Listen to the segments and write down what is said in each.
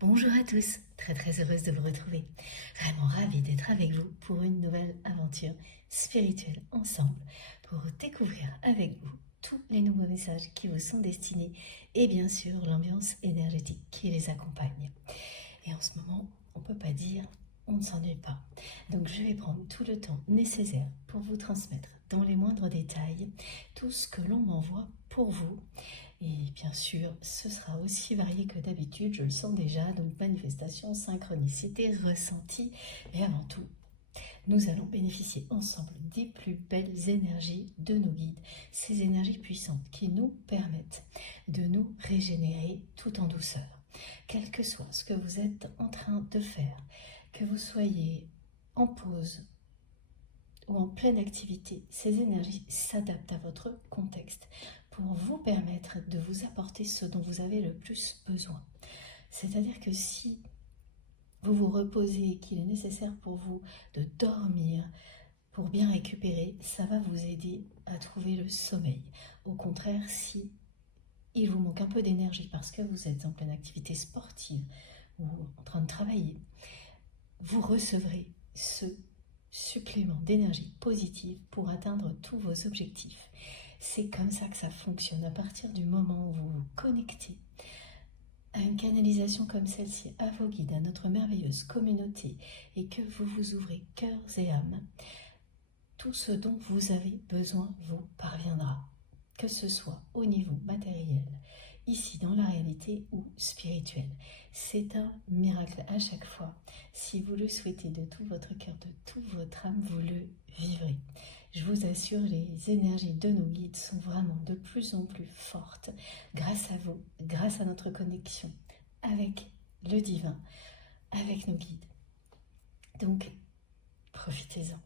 Bonjour à tous, très heureuse de vous retrouver. Vraiment ravie d'être avec vous pour une nouvelle aventure spirituelle ensemble, pour découvrir avec vous tous les nouveaux messages qui vous sont destinés et bien sûr l'ambiance énergétique qui les accompagne. Et en ce moment, on ne peut pas dire on ne s'ennuie pas. Donc je vais prendre tout le temps nécessaire pour vous transmettre dans les moindres détails tout ce que l'on m'envoie pour vous. Et bien sûr, ce sera aussi varié que d'habitude, je le sens déjà, donc manifestation, synchronicité, ressenti, et avant tout, nous allons bénéficier ensemble des plus belles énergies de nos guides, ces énergies puissantes qui nous permettent de nous régénérer tout en douceur. Quel que soit ce que vous êtes en train de faire, que vous soyez en pause ou en pleine activité, ces énergies s'adaptent à votre contexte pour vous permettre de vous apporter ce dont vous avez le plus besoin. C'est-à-dire que si vous vous reposez, qu'il est nécessaire pour vous de dormir pour bien récupérer, ça va vous aider à trouver le sommeil. Au contraire, si il vous manque un peu d'énergie parce que vous êtes en pleine activité sportive ou en train de travailler, vous recevrez ce supplément d'énergie positive pour atteindre tous vos objectifs. C'est comme ça que ça fonctionne. À partir du moment où vous vous connectez à une canalisation comme celle-ci, à vos guides, à notre merveilleuse communauté, et que vous vous ouvrez cœurs et âmes, tout ce dont vous avez besoin vous parviendra, que ce soit au niveau matériel, ici dans la réalité ou spirituel. C'est un miracle à chaque fois. Si vous le souhaitez de tout votre cœur, de toute votre âme, vous le vivrez. Je vous assure, les énergies de nos guides sont vraiment de plus en plus fortes grâce à vous, grâce à notre connexion avec le divin, avec nos guides. Donc, profitez-en.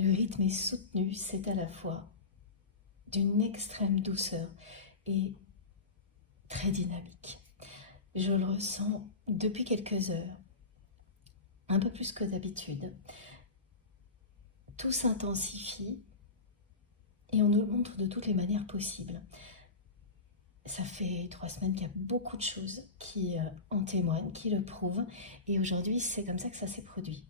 Le rythme est soutenu, c'est à la fois d'une extrême douceur et très dynamique. Je le ressens depuis quelques heures, un peu plus que d'habitude. Tout s'intensifie et on nous le montre de toutes les manières possibles. Ça fait 3 semaines qu'il y a beaucoup de choses qui en témoignent, qui le prouvent, et aujourd'hui c'est comme ça que ça s'est produit.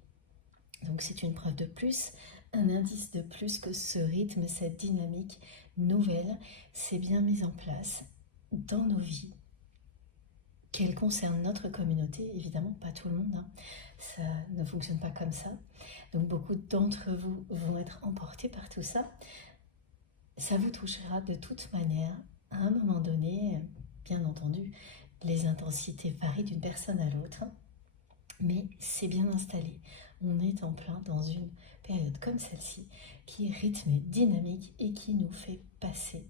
Donc c'est une preuve de plus, un indice de plus que ce rythme, cette dynamique nouvelle s'est bien mise en place dans nos vies, qu'elle concerne notre communauté, évidemment pas tout le monde, hein. Ça ne fonctionne pas comme ça. Donc beaucoup d'entre vous vont être emportés par tout ça. Ça vous touchera de toute manière à un moment donné. Bien entendu, les intensités varient d'une personne à l'autre, mais c'est bien installé. On est en plein dans une période comme celle-ci qui est rythmée, dynamique et qui nous fait passer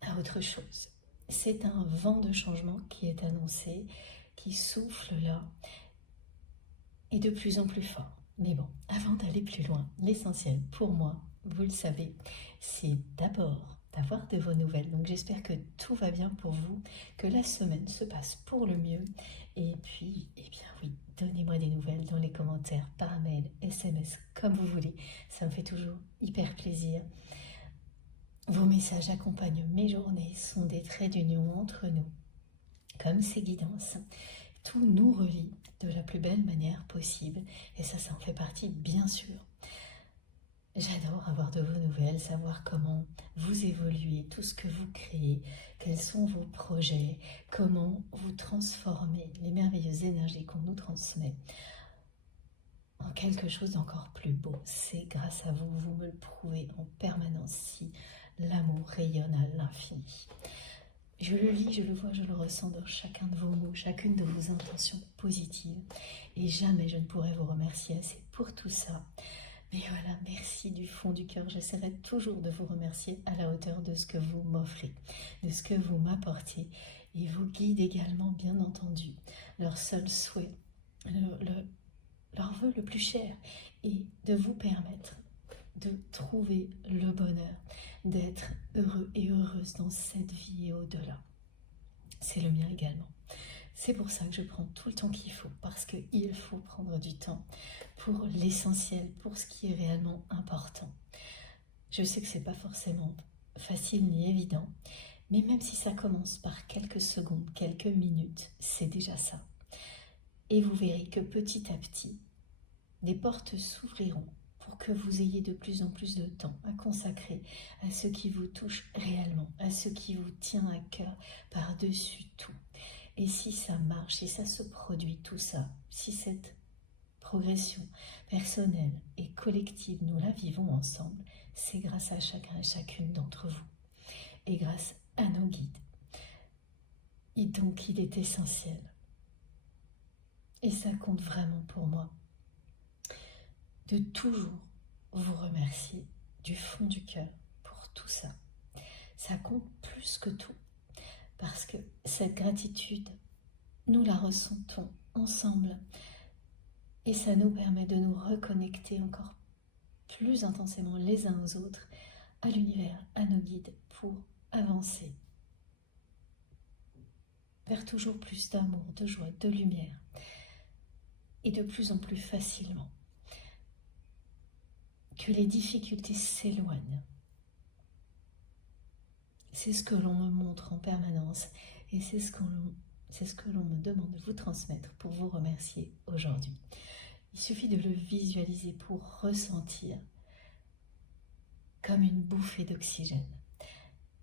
à autre chose. C'est un vent de changement qui est annoncé, qui souffle là, et de plus en plus fort. Mais bon, avant d'aller plus loin, l'essentiel pour moi, vous le savez, c'est d'abord d'avoir de vos nouvelles. Donc j'espère que tout va bien pour vous, que la semaine se passe pour le mieux. Et puis, eh bien oui, donnez-moi des nouvelles dans les commentaires, par mail, SMS, comme vous voulez. Ça me fait toujours hyper plaisir. Vos messages accompagnent mes journées, sont des traits d'union entre nous. Comme ces guidances, tout nous relie de la plus belle manière possible. Et ça en fait partie, bien sûr. J'adore avoir de vos nouvelles, savoir comment vous évoluez, tout ce que vous créez, quels sont vos projets, comment vous transformez les merveilleuses énergies qu'on nous transmet en quelque chose d'encore plus beau. C'est grâce à vous, vous me le prouvez en permanence, si l'amour rayonne à l'infini. Je le lis, je le vois, je le ressens dans chacun de vos mots, chacune de vos intentions positives. Et jamais je ne pourrais vous remercier assez pour tout ça. Mais voilà, merci du fond du cœur. J'essaierai toujours de vous remercier à la hauteur de ce que vous m'offrez, de ce que vous m'apportez. Et vos guides également, bien entendu. Leur seul souhait, leur vœu le plus cher est de vous permettre de trouver le bonheur, d'être heureux et heureuse dans cette vie et au-delà. C'est le mien également. C'est pour ça que je prends tout le temps qu'il faut, parce qu'il faut prendre du temps pour l'essentiel, pour ce qui est réellement important. Je sais que c'est pas forcément facile ni évident, mais même si ça commence par quelques secondes, quelques minutes, c'est déjà ça. Et vous verrez que petit à petit, des portes s'ouvriront pour que vous ayez de plus en plus de temps à consacrer à ce qui vous touche réellement, à ce qui vous tient à cœur par-dessus tout. Et si ça marche, si ça se produit, tout ça, si cette progression personnelle et collective, nous la vivons ensemble, c'est grâce à chacun et chacune d'entre vous et grâce à nos guides. Et donc il est essentiel, et ça compte vraiment pour moi, de toujours vous remercier du fond du cœur pour tout ça. Ça compte plus que tout, parce que cette gratitude, nous la ressentons ensemble et ça nous permet de nous reconnecter encore plus intensément les uns aux autres, à l'univers, à nos guides, pour avancer vers toujours plus d'amour, de joie, de lumière et de plus en plus facilement. Que les difficultés s'éloignent. C'est ce que l'on me montre en permanence et c'est ce que l'on me demande de vous transmettre pour vous remercier aujourd'hui. Il suffit de le visualiser pour ressentir comme une bouffée d'oxygène.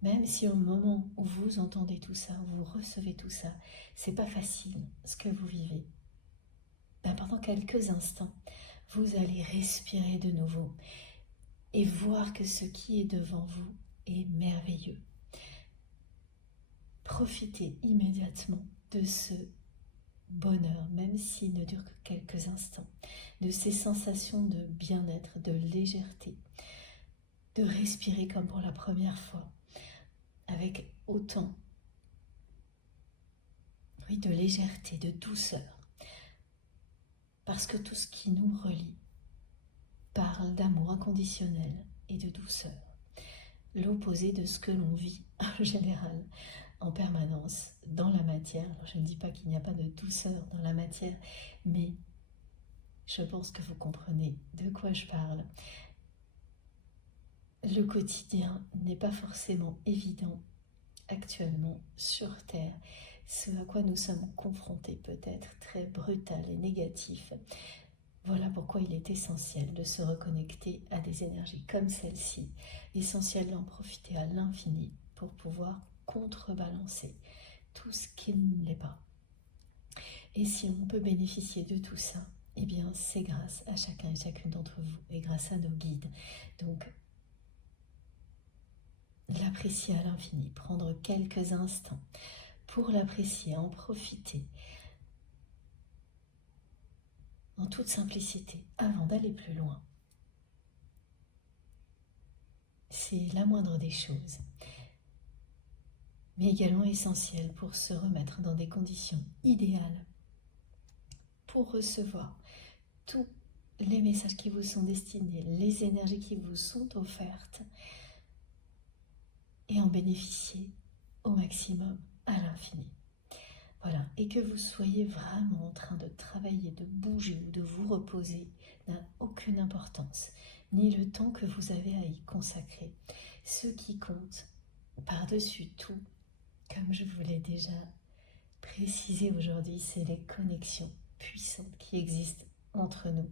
Même si au moment où vous entendez tout ça, vous recevez tout ça, c'est pas facile ce que vous vivez. Pendant quelques instants, vous allez respirer de nouveau et voir que ce qui est devant vous est merveilleux. Profitez immédiatement de ce bonheur, même s'il ne dure que quelques instants, de ces sensations de bien-être, de légèreté, de respirer comme pour la première fois, avec autant de légèreté, de douceur, parce que tout ce qui nous relie parle d'amour inconditionnel et de douceur, l'opposé de ce que l'on vit en général, en permanence, dans la matière. Alors, je ne dis pas qu'il n'y a pas de douceur dans la matière, mais je pense que vous comprenez de quoi je parle. Le quotidien n'est pas forcément évident actuellement sur Terre. Ce à quoi nous sommes confrontés peut être très brutal et négatif. Voilà pourquoi il est essentiel de se reconnecter à des énergies comme celle-ci, essentiel d'en profiter à l'infini pour pouvoir contrebalancer tout ce qui ne l'est pas. Et si on peut bénéficier de tout ça, eh bien c'est grâce à chacun et chacune d'entre vous et grâce à nos guides. Donc l'apprécier à l'infini, prendre quelques instants pour l'apprécier, en profiter en toute simplicité avant d'aller plus loin. C'est la moindre des choses, mais également essentiel pour se remettre dans des conditions idéales pour recevoir tous les messages qui vous sont destinés, les énergies qui vous sont offertes et en bénéficier au maximum à l'infini. Voilà, et que vous soyez vraiment en train de travailler, de bouger ou de vous reposer n'a aucune importance, ni le temps que vous avez à y consacrer. Ce qui compte par-dessus tout, comme je vous l'ai déjà précisé aujourd'hui, c'est les connexions puissantes qui existent entre nous.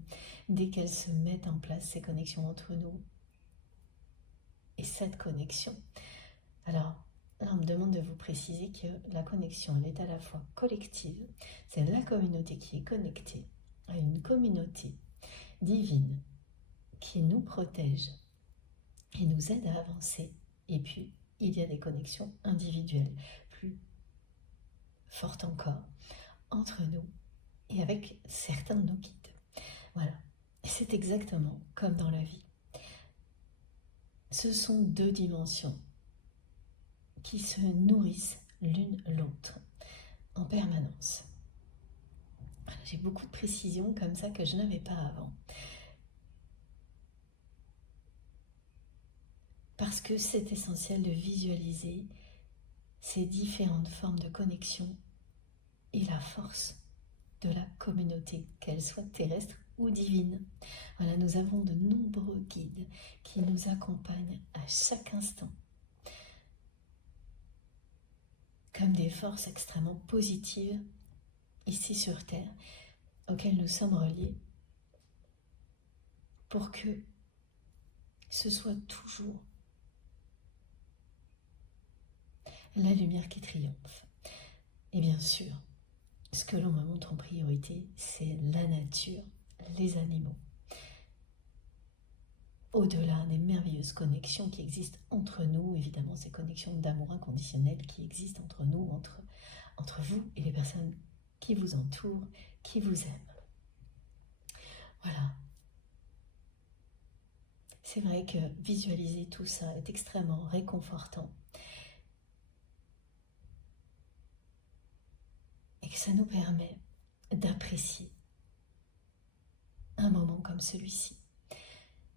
Dès qu'elles se mettent en place, ces connexions entre nous et cette connexion, alors là, on me demande de vous préciser que la connexion, elle est à la fois collective, c'est la communauté qui est connectée à une communauté divine qui nous protège et nous aide à avancer. Et puis, il y a des connexions individuelles, plus fortes encore, entre nous et avec certains de nos guides. Voilà, c'est exactement comme dans la vie. Ce sont deux dimensions qui se nourrissent l'une l'autre en permanence. J'ai beaucoup de précisions comme ça que je n'avais pas avant. Parce que c'est essentiel de visualiser ces différentes formes de connexion et la force de la communauté, qu'elle soit terrestre ou divine. Voilà, nous avons de nombreux guides qui nous accompagnent à chaque instant, comme des forces extrêmement positives ici sur Terre, auquel nous sommes reliés, pour que ce soit toujours la lumière qui triomphe. Et bien sûr, ce que l'on me montre en priorité, c'est la nature, les animaux. Au-delà des merveilleuses connexions qui existent entre nous, évidemment ces connexions d'amour inconditionnel qui existent entre nous, entre vous et les personnes qui vous entourent, qui vous aiment. Voilà. C'est vrai que visualiser tout ça est extrêmement réconfortant et que ça nous permet d'apprécier un moment comme celui-ci.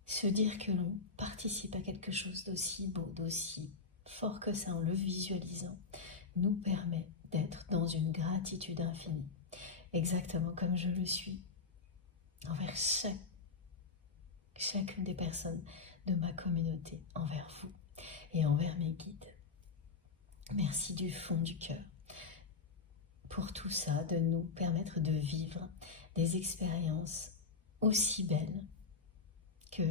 Se dire que l'on participe à quelque chose d'aussi beau, d'aussi fort que ça en le visualisant, nous permet d'être dans une gratitude infinie, exactement comme je le suis envers chacune des personnes de ma communauté, envers vous et envers mes guides. Merci du fond du cœur pour tout ça, de nous permettre de vivre des expériences aussi belles que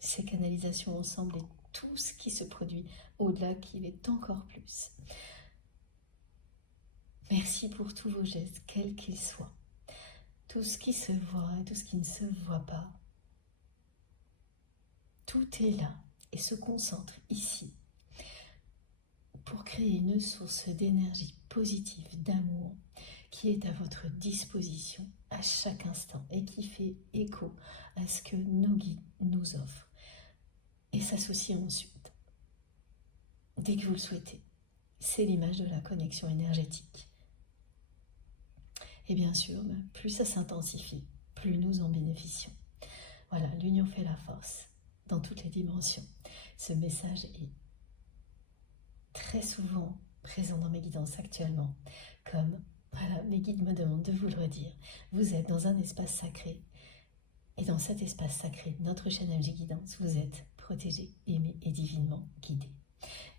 ces canalisations ensemble et tout ce qui se produit au-delà qui l'est encore plus. Merci pour tous vos gestes, quels qu'ils soient. Tout ce qui se voit et tout ce qui ne se voit pas. Tout est là et se concentre ici pour créer une source d'énergie positive, d'amour, qui est à votre disposition à chaque instant et qui fait écho à ce que nos guides nous offrent et s'associe ensuite, dès que vous le souhaitez. C'est l'image de la connexion énergétique. Et bien sûr, plus ça s'intensifie, plus nous en bénéficions. Voilà, l'union fait la force dans toutes les dimensions. Ce message est très souvent présent dans mes guidances actuellement, comme voilà, mes guides me demandent de vous le redire. Vous êtes dans un espace sacré, et dans cet espace sacré, notre chaîne MG Guidance, vous êtes protégés, aimés et divinement guidés.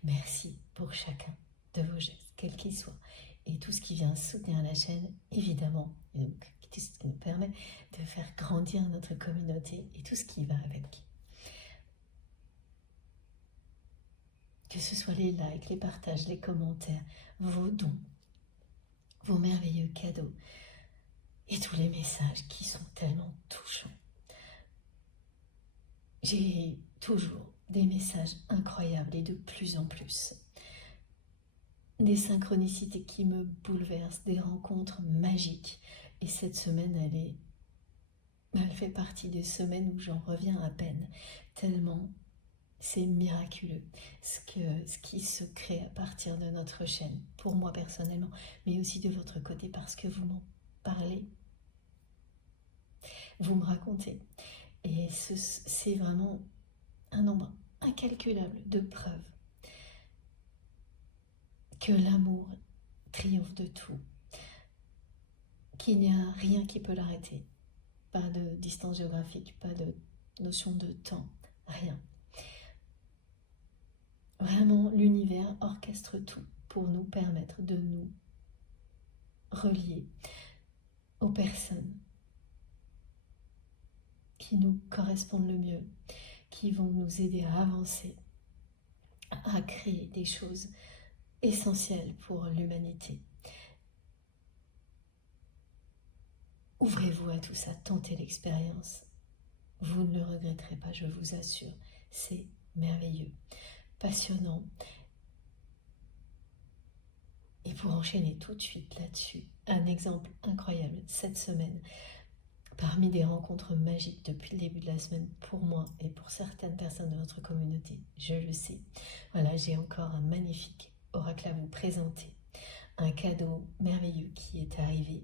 Merci pour chacun de vos gestes, quels qu'ils soient, et tout ce qui vient soutenir la chaîne, évidemment, et donc tout ce qui nous permet de faire grandir notre communauté et tout ce qui va avec. Que ce soit les likes, les partages, les commentaires, vos dons, vos merveilleux cadeaux et tous les messages qui sont tellement touchants. J'ai toujours des messages incroyables et de plus en plus. Des synchronicités qui me bouleversent, des rencontres magiques. Et cette semaine, elle fait partie des semaines où j'en reviens à peine, tellement c'est miraculeux ce qui se crée à partir de notre chaîne, pour moi personnellement, mais aussi de votre côté parce que vous m'en parlez, vous me racontez. Et c'est vraiment un nombre incalculable de preuves que l'amour triomphe de tout, qu'il n'y a rien qui peut l'arrêter, pas de distance géographique, pas de notion de temps, rien. Vraiment, l'univers orchestre tout pour nous permettre de nous relier aux personnes qui nous correspondent le mieux, qui vont nous aider à avancer, à créer des choses essentielles pour l'humanité. Ouvrez-vous à tout ça, tentez l'expérience. Vous ne le regretterez pas, je vous assure. C'est merveilleux, passionnant. Et pour enchaîner tout de suite là-dessus, un exemple incroyable cette semaine, parmi des rencontres magiques depuis le début de la semaine pour moi et pour certaines personnes de notre communauté, je le sais. Voilà, j'ai encore un magnifique oracle à vous présenter, un cadeau merveilleux qui est arrivé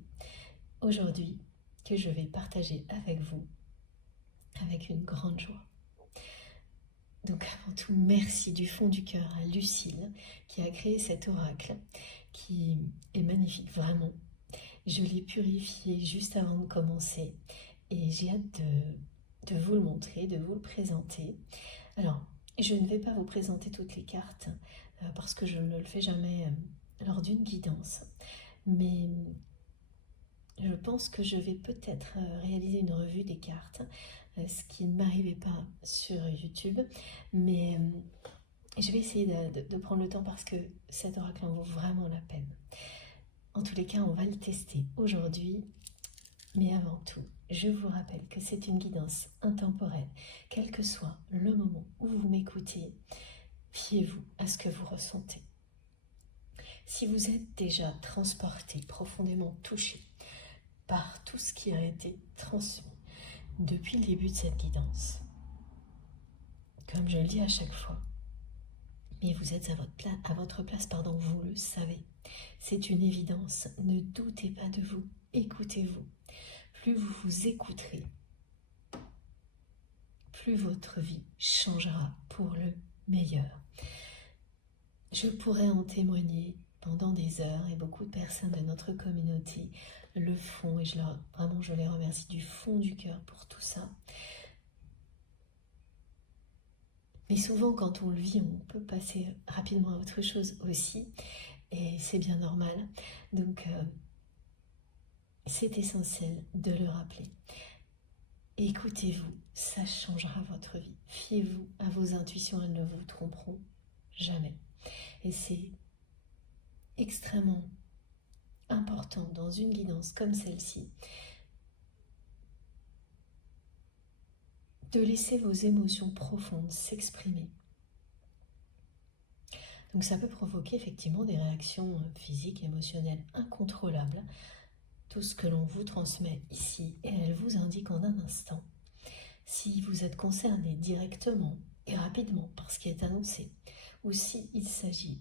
aujourd'hui, que je vais partager avec vous, avec une grande joie. Donc avant tout, merci du fond du cœur à Lucille qui a créé cet oracle qui est magnifique, vraiment. Je l'ai purifié juste avant de commencer et j'ai hâte de vous le montrer, de vous le présenter. Alors, je ne vais pas vous présenter toutes les cartes parce que je ne le fais jamais lors d'une guidance, mais je pense que je vais peut-être réaliser une revue des cartes, ce qui ne m'arrivait pas sur YouTube, mais je vais essayer de prendre le temps parce que cet oracle en vaut vraiment la peine. En tous les cas, on va le tester aujourd'hui, mais avant tout, je vous rappelle que c'est une guidance intemporelle, quel que soit le moment où vous m'écoutez, fiez-vous à ce que vous ressentez. Si vous êtes déjà transporté, profondément touché par tout ce qui a été transmis depuis le début de cette guidance, comme je le dis à chaque fois, mais vous êtes à votre place, vous le savez. C'est une évidence, ne doutez pas de vous, écoutez-vous. Plus vous vous écouterez, plus votre vie changera pour le meilleur. Je pourrais en témoigner pendant des heures et beaucoup de personnes de notre communauté le font et je les remercie du fond du cœur pour tout ça. Mais souvent quand on le vit, on peut passer rapidement à autre chose aussi et c'est bien normal. Donc c'est essentiel de le rappeler. Écoutez-vous, ça changera votre vie. Fiez-vous à vos intuitions, elles ne vous tromperont jamais. Et c'est extrêmement important dans une guidance comme celle-ci de laisser vos émotions profondes s'exprimer. Donc ça peut provoquer effectivement des réactions physiques, émotionnelles incontrôlables. Tout ce que l'on vous transmet ici, et elle vous indique en un instant si vous êtes concerné directement et rapidement par ce qui est annoncé, ou s'il s'agit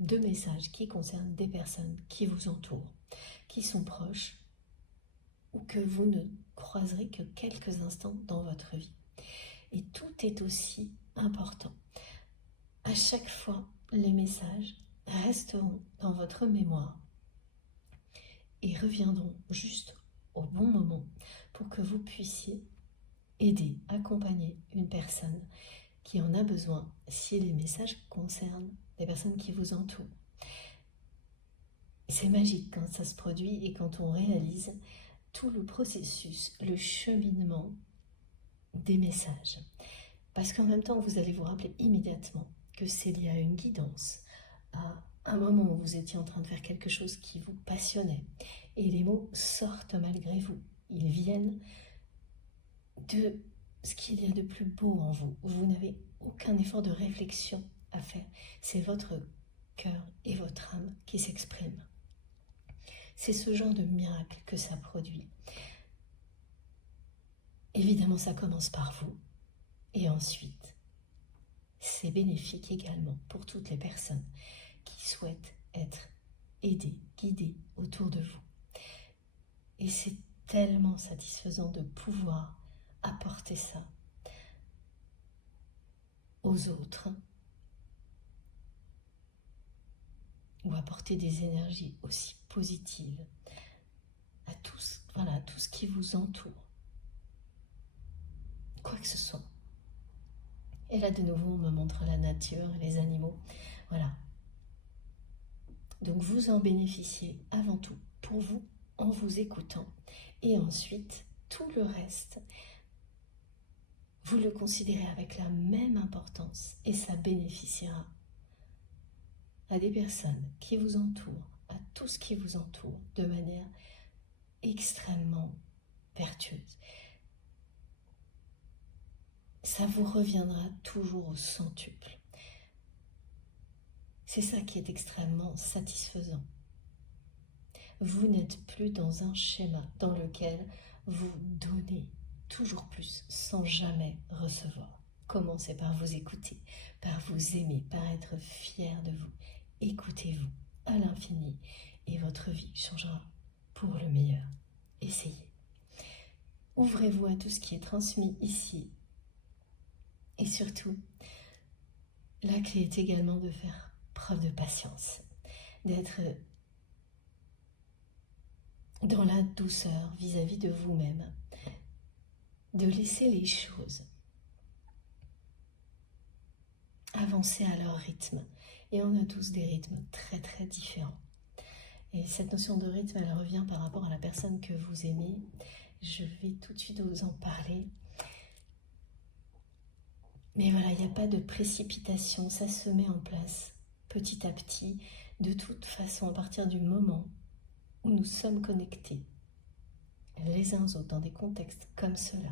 de messages qui concernent des personnes qui vous entourent, qui sont proches, ou que vous ne croiserez que quelques instants dans votre vie. Et tout est aussi important. À chaque fois, les messages resteront dans votre mémoire et reviendront juste au bon moment pour que vous puissiez aider, accompagner une personne qui en a besoin si les messages concernent des personnes qui vous entourent. C'est magique quand ça se produit et quand on réalise tout le processus, le cheminement des messages. Parce qu'en même temps, vous allez vous rappeler immédiatement que c'est lié à une guidance, à un moment où vous étiez en train de faire quelque chose qui vous passionnait. Et les mots sortent malgré vous. Ils viennent de ce qu'il y a de plus beau en vous. Vous n'avez aucun effort de réflexion à faire. C'est votre cœur et votre âme qui s'expriment. C'est ce genre de miracle que ça produit. Évidemment, ça commence par vous. Et ensuite, c'est bénéfique également pour toutes les personnes qui souhaitent être aidées, guidées autour de vous. Et c'est tellement satisfaisant de pouvoir apporter ça aux autres ou apporter des énergies aussi positives à tous, à tout ce qui vous entoure, quoi que ce soit. Et là de nouveau on me montre la nature, les animaux, voilà. Donc vous en bénéficiez avant tout pour vous en vous écoutant et ensuite tout le reste vous le considérez avec la même importance et ça bénéficiera à des personnes qui vous entourent, à tout ce qui vous entoure de manière extrêmement vertueuse. Ça vous reviendra toujours au centuple. C'est ça qui est extrêmement satisfaisant. Vous n'êtes plus dans un schéma dans lequel vous donnez toujours plus sans jamais recevoir. Commencez par vous écouter, par vous aimer, par être fier de vous. Écoutez-vous à l'infini et votre vie changera pour le meilleur. Essayez. Ouvrez-vous à tout ce qui est transmis ici. Et surtout, la clé est également de faire preuve de patience, d'être dans la douceur vis-à-vis de vous-même, de laisser les choses avancer à leur rythme. Et on a tous des rythmes très très différents. Et cette notion de rythme, elle revient par rapport à la personne que vous aimez. Je vais tout de suite vous en parler. Mais voilà, il n'y a pas de précipitation, ça se met en place petit à petit. De toute façon, à partir du moment où nous sommes connectés les uns aux autres dans des contextes comme cela,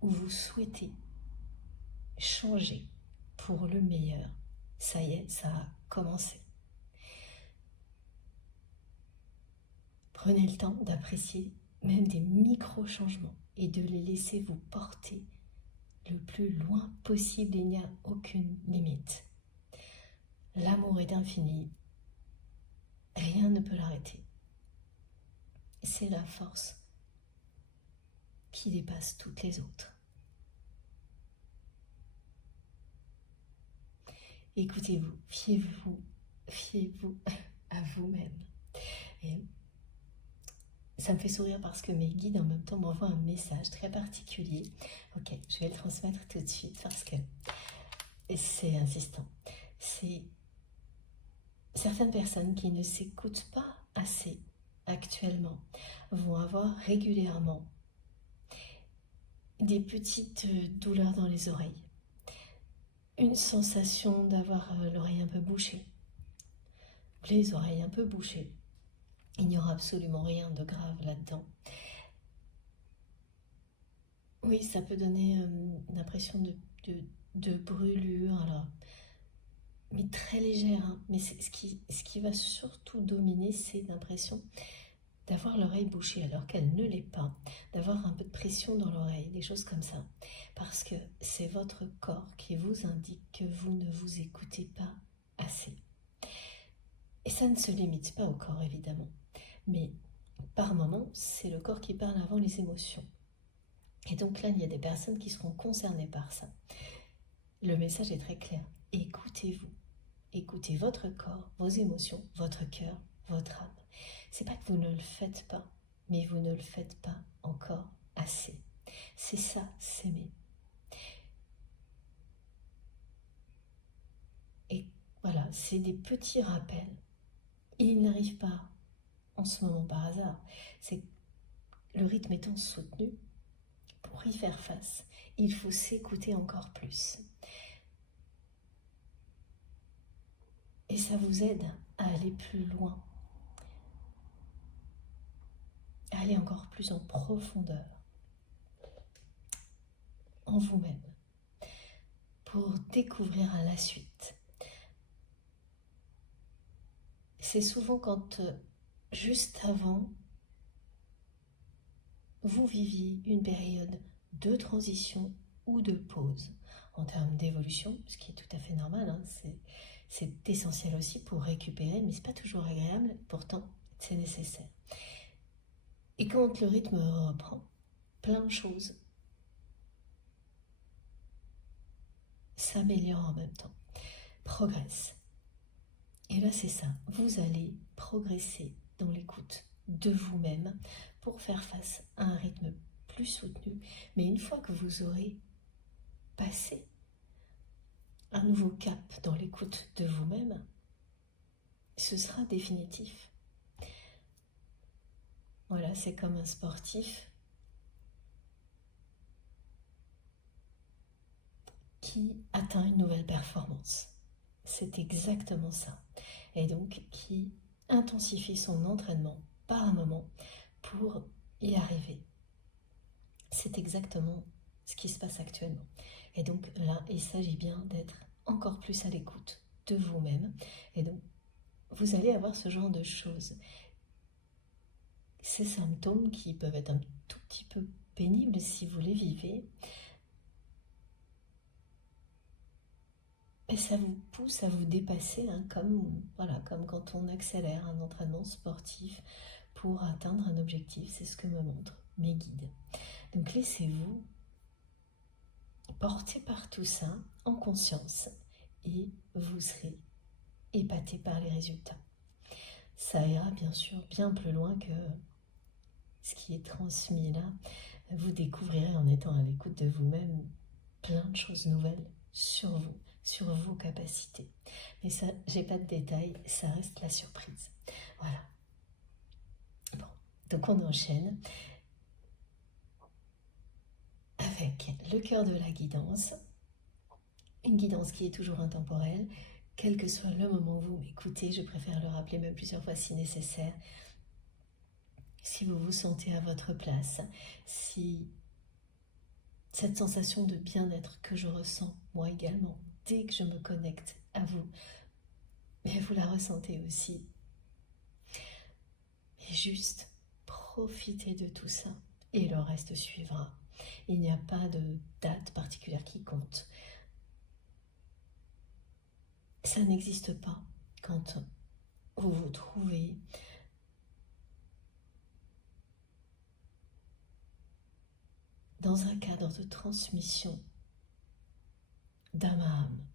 où vous souhaitez changer pour le meilleur, ça y est, ça a commencé. Prenez le temps d'apprécier même des micro-changements et de les laisser vous porter le plus loin possible. Il n'y a aucune limite. L'amour est infini. Rien ne peut l'arrêter. C'est la force qui dépasse toutes les autres. Écoutez-vous, fiez-vous à vous-même. Et ça me fait sourire parce que mes guides en même temps m'envoient un message très particulier. Ok, je vais le transmettre tout de suite parce que c'est insistant. C'est certaines personnes qui ne s'écoutent pas assez actuellement vont avoir régulièrement des petites douleurs dans les oreilles, une sensation d'avoir l'oreille un peu bouchée, les oreilles un peu bouchées. Il n'y aura absolument rien de grave là-dedans. Oui, ça peut donner une impression de brûlure, alors, mais très légère. Hein. Mais ce qui va surtout dominer, c'est l'impression d'avoir l'oreille bouchée alors qu'elle ne l'est pas, d'avoir un peu de pression dans l'oreille, des choses comme ça. Parce que c'est votre corps qui vous indique que vous ne vous écoutez pas assez. Et ça ne se limite pas au corps, évidemment. Mais par moments, c'est le corps qui parle avant les émotions. Et donc là, il y a des personnes qui seront concernées par ça. Le message est très clair. Écoutez-vous. Écoutez votre corps, vos émotions, votre cœur, votre âme. C'est pas que vous ne le faites pas, mais vous ne le faites pas encore assez. C'est ça, s'aimer. Et voilà, c'est des petits rappels. Il n'arrive pas en ce moment par hasard. C'est le rythme étant soutenu, pour y faire face, il faut s'écouter encore plus. Et ça vous aide à aller plus loin, à aller encore plus en profondeur en vous-même, pour découvrir à la suite. C'est souvent quand, juste avant, vous viviez une période de transition ou de pause en termes d'évolution, ce qui est tout à fait normal, hein, c'est essentiel aussi pour récupérer, mais c'est pas toujours agréable, pourtant c'est nécessaire. Et quand le rythme reprend, plein de choses s'améliorent en même temps, progressent. Et là c'est ça, vous allez progresser dans l'écoute de vous-même pour faire face à un rythme plus soutenu. Mais une fois que vous aurez passé un nouveau cap dans l'écoute de vous-même, ce sera définitif. Voilà, c'est comme un sportif qui atteint une nouvelle performance. C'est exactement ça. Et donc qui intensifie son entraînement par un moment pour y arriver. C'est exactement ce qui se passe actuellement. Et donc là, il s'agit bien d'être encore plus à l'écoute de vous-même. Et donc, vous allez avoir ce genre de choses. Ces symptômes qui peuvent être un tout petit peu pénibles si vous les vivez, et ça vous pousse à vous dépasser, hein, comme quand on accélère un entraînement sportif pour atteindre un objectif. C'est ce que me montrent mes guides. Donc laissez-vous porter par tout ça en conscience et vous serez épaté par les résultats. Ça ira bien sûr bien plus loin que ce qui est transmis là. Vous découvrirez en étant à l'écoute de vous-même plein de choses nouvelles sur vous, sur vos capacités. Mais ça, j'ai pas de détails, ça reste la surprise. Voilà. Donc on enchaîne avec le cœur de la guidance, une guidance qui est toujours intemporelle, quel que soit le moment où vous m'écoutez, je préfère le rappeler même plusieurs fois si nécessaire. Si vous vous sentez à votre place, si cette sensation de bien-être que je ressens, moi également, dès que je me connecte à vous, mais vous la ressentez aussi. Et juste profitez de tout ça et le reste suivra. Il n'y a pas de date particulière qui compte. Ça n'existe pas quand vous vous trouvez dans un cadre de transmission d'âme à âme.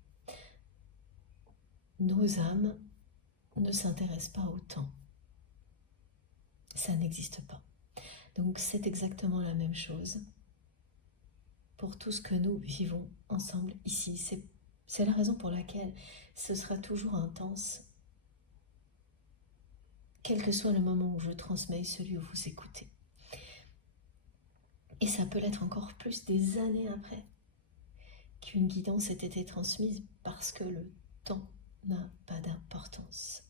Nos âmes ne s'intéressent pas au temps. Ça n'existe pas. Donc c'est exactement la même chose pour tout ce que nous vivons ensemble ici. C'est la raison pour laquelle ce sera toujours intense, quel que soit le moment où je transmets, celui où vous écoutez. Et ça peut l'être encore plus des années après qu'une guidance ait été transmise, parce que le temps n'a pas d'importance.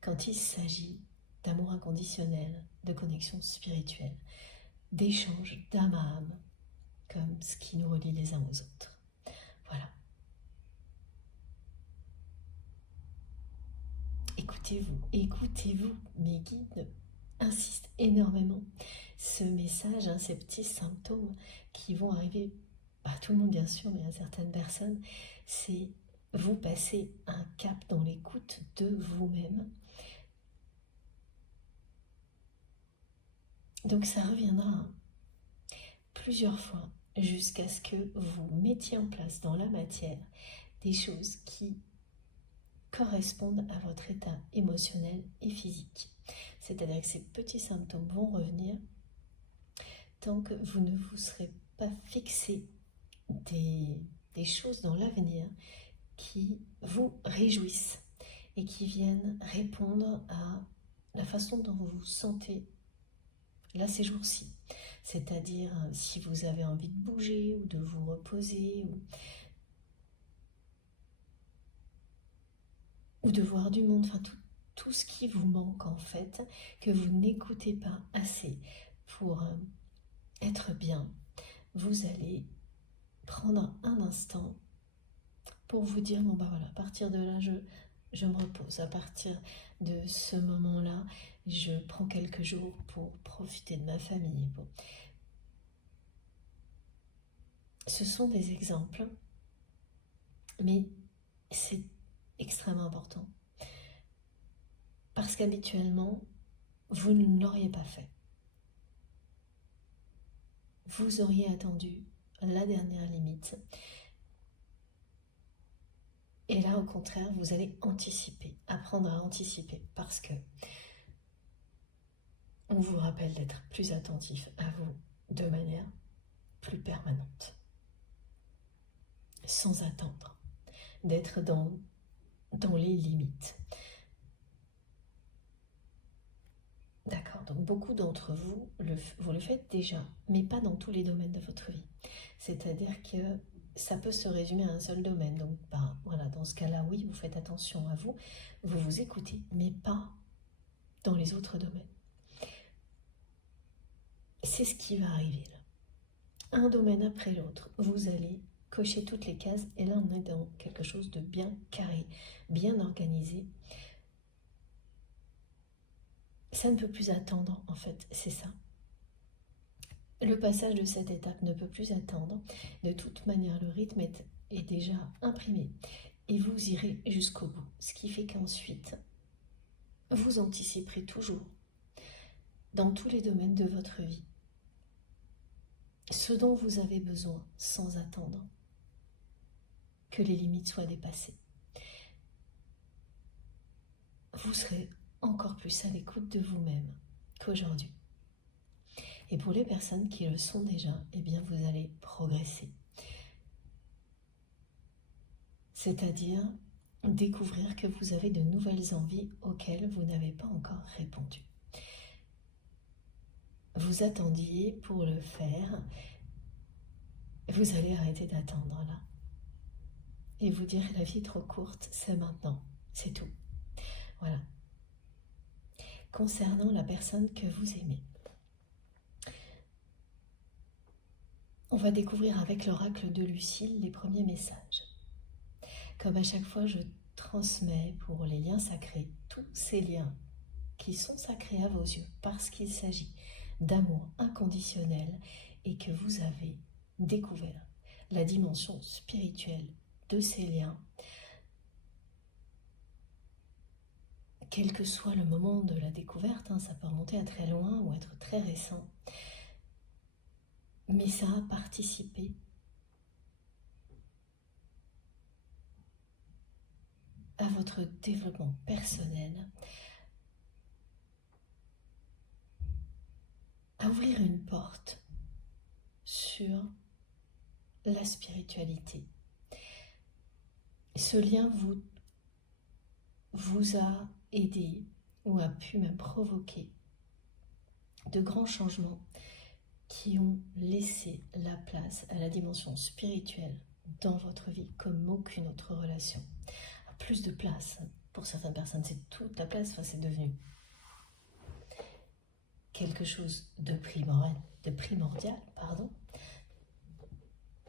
Quand il s'agit d'amour inconditionnel, de connexion spirituelle, d'échange d'âme à âme, comme ce qui nous relie les uns aux autres. Voilà. Écoutez-vous, mes guides insistent énormément. Ce message, ces petits symptômes qui vont arriver à tout le monde bien sûr, mais à certaines personnes, c'est vous passer un cap dans l'écoute de vous-même. Donc ça reviendra plusieurs fois jusqu'à ce que vous mettiez en place dans la matière des choses qui correspondent à votre état émotionnel et physique. C'est-à-dire que ces petits symptômes vont revenir tant que vous ne vous serez pas fixé des choses dans l'avenir qui vous réjouissent et qui viennent répondre à la façon dont vous vous sentez là ces jours-ci. C'est-à-dire si vous avez envie de bouger ou de vous reposer ou de voir du monde, enfin tout ce qui vous manque en fait, que vous n'écoutez pas assez pour être bien, vous allez prendre un instant pour vous dire, bon bah voilà, à partir de là, je me repose. À partir de ce moment-là, je prends quelques jours pour profiter de ma famille. Bon. Ce sont des exemples, mais c'est extrêmement important. Parce qu'habituellement, vous ne l'auriez pas fait. Vous auriez attendu la dernière limite. Et là, au contraire, vous allez anticiper, apprendre à anticiper, parce que on vous rappelle d'être plus attentif à vous de manière plus permanente, sans attendre, d'être dans les limites. D'accord, donc beaucoup d'entre vous, vous le faites déjà, mais pas dans tous les domaines de votre vie. C'est-à-dire que ça peut se résumer à un seul domaine. Donc voilà, dans ce cas-là, oui, vous faites attention à vous, vous vous écoutez, mais pas dans les autres domaines. C'est ce qui va arriver là. Un domaine après l'autre, vous allez cocher toutes les cases, et là on est dans quelque chose de bien carré, bien organisé. Ça ne peut plus attendre, en fait, c'est ça. Le passage de cette étape ne peut plus attendre. De toute manière, le rythme est déjà imprimé et vous irez jusqu'au bout. Ce qui fait qu'ensuite, vous anticiperez toujours, dans tous les domaines de votre vie, ce dont vous avez besoin sans attendre que les limites soient dépassées. Vous serez encore plus à l'écoute de vous-même qu'aujourd'hui. Et pour les personnes qui le sont déjà, eh bien vous allez progresser. C'est-à-dire découvrir que vous avez de nouvelles envies auxquelles vous n'avez pas encore répondu. vous attendiez pour le faire, vous allez arrêter d'attendre là. Et vous dire la vie est trop courte, c'est maintenant, c'est tout. Voilà. Concernant la personne que vous aimez, on va découvrir avec l'oracle de Lucille les premiers messages. Comme à chaque fois, je transmets pour les liens sacrés tous ces liens qui sont sacrés à vos yeux parce qu'il s'agit d'amour inconditionnel et que vous avez découvert la dimension spirituelle de ces liens. Quel que soit le moment de la découverte, ça peut remonter à très loin ou être très récent, mais ça a participé à votre développement personnel, à ouvrir une porte sur la spiritualité. Ce lien vous a aidé ou a pu même provoquer de grands changements qui ont laissé la place à la dimension spirituelle dans votre vie comme aucune autre relation. Plus de place, pour certaines personnes c'est toute la place, c'est devenu quelque chose de primordial.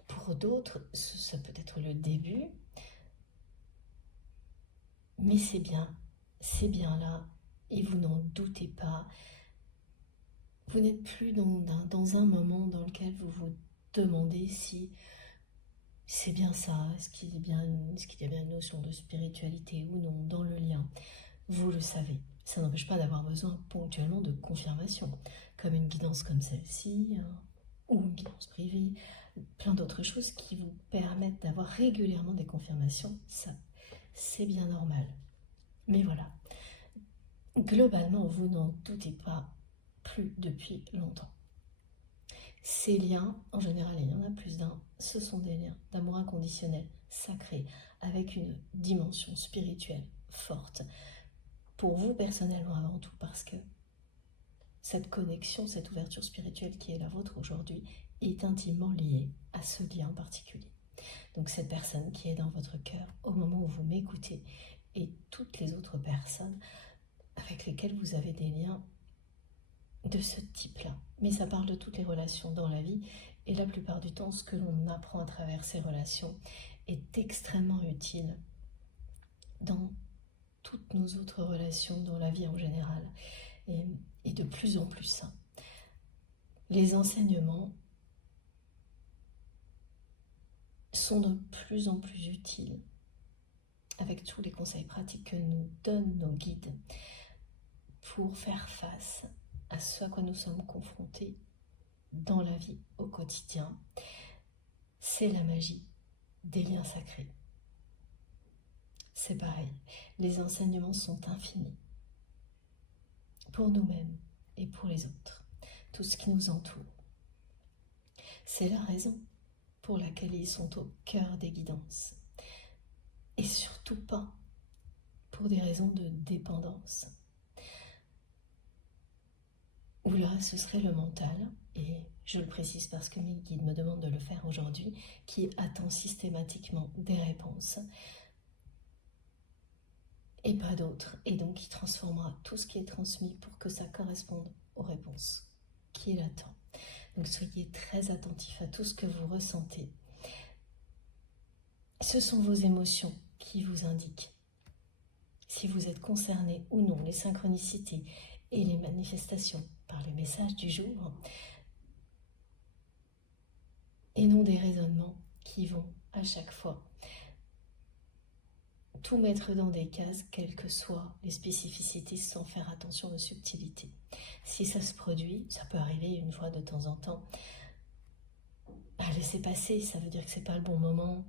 Pour d'autres, ça peut être le début, mais c'est bien là, et vous n'en doutez pas. Vous n'êtes plus dans un moment dans lequel vous vous demandez si c'est bien ça, est-ce qu'il y a bien une notion de spiritualité ou non dans le lien. Vous le savez. Ça n'empêche pas d'avoir besoin ponctuellement de confirmation, comme une guidance comme celle-ci, ou une guidance privée, plein d'autres choses qui vous permettent d'avoir régulièrement des confirmations. Ça, c'est bien normal. Mais voilà, globalement, vous n'en doutez pas plus depuis longtemps. Ces liens, en général, il y en a plus d'un, ce sont des liens d'amour inconditionnel, sacré, avec une dimension spirituelle forte. Pour vous personnellement avant tout, parce que cette connexion, cette ouverture spirituelle qui est la vôtre aujourd'hui est intimement liée à ce lien particulier. Donc cette personne qui est dans votre cœur au moment où vous m'écoutez et toutes les autres personnes avec lesquelles vous avez des liens de ce type-là. Mais ça parle de toutes les relations dans la vie et la plupart du temps, ce que l'on apprend à travers ces relations est extrêmement utile dans toutes nos autres relations, dans la vie en général et de plus en plus. Les enseignements sont de plus en plus utiles avec tous les conseils pratiques que nous donnent nos guides pour faire face à ce à quoi nous sommes confrontés dans la vie au quotidien. C'est la magie des liens sacrés. C'est pareil, les enseignements sont infinis pour nous-mêmes et pour les autres, tout ce qui nous entoure. C'est la raison pour laquelle ils sont au cœur des guidances. Et surtout pas pour des raisons de dépendance. Où là, ce serait le mental, et je le précise parce que mes guides me demandent de le faire aujourd'hui, qui attend systématiquement des réponses et pas d'autres, et donc qui transformera tout ce qui est transmis pour que ça corresponde aux réponses qu'il attend. Donc soyez très attentifs à tout ce que vous ressentez. Ce sont vos émotions qui vous indiquent si vous êtes concerné ou non, les synchronicités et les manifestations par les messages du jour, et non des raisonnements qui vont à chaque fois tout mettre dans des cases, quelles que soient les spécificités, sans faire attention aux subtilités. Si ça se produit, ça peut arriver une fois de temps en temps, laissez passer, ça veut dire que c'est pas le bon moment.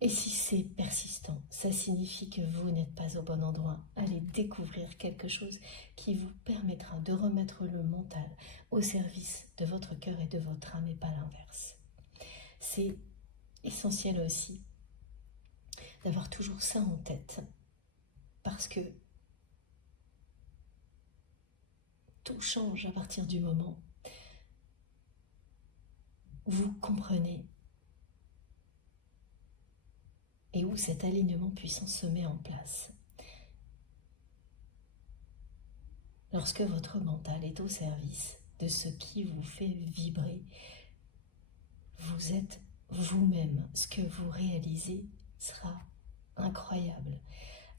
Et si c'est persistant, ça signifie que vous n'êtes pas au bon endroit. Allez découvrir quelque chose qui vous permettra de remettre le mental au service de votre cœur et de votre âme et pas l'inverse. C'est essentiel aussi d'avoir toujours ça en tête parce que tout change à partir du moment où vous comprenez et où cet alignement puissant se met en place. Lorsque votre mental est au service de ce qui vous fait vibrer, vous êtes vous-même. Ce que vous réalisez sera incroyable,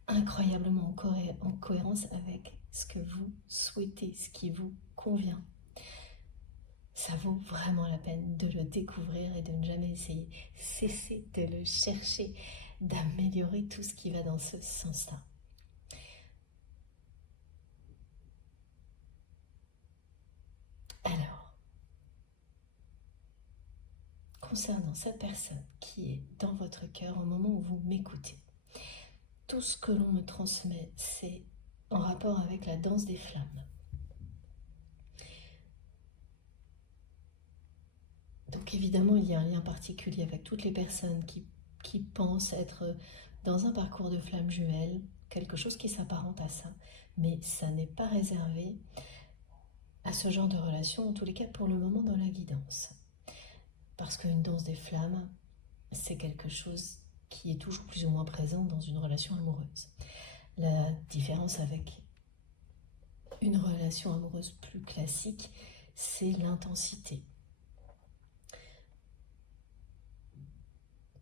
incroyablement en cohérence avec ce que vous souhaitez, ce qui vous convient. Ça vaut vraiment la peine de le découvrir et de ne jamais essayer. Cessez de le chercher, d'améliorer tout ce qui va dans ce sens-là. Alors, concernant cette personne qui est dans votre cœur au moment où vous m'écoutez, tout ce que l'on me transmet, c'est en rapport avec la danse des flammes. Donc évidemment, il y a un lien particulier avec toutes les personnes qui pensent être dans un parcours de flammes jumelles, quelque chose qui s'apparente à ça, mais ça n'est pas réservé à ce genre de relation, en tous les cas pour le moment dans la guidance. Parce qu'une danse des flammes, c'est quelque chose qui est toujours plus ou moins présent dans une relation amoureuse. La différence avec une relation amoureuse plus classique, c'est l'intensité.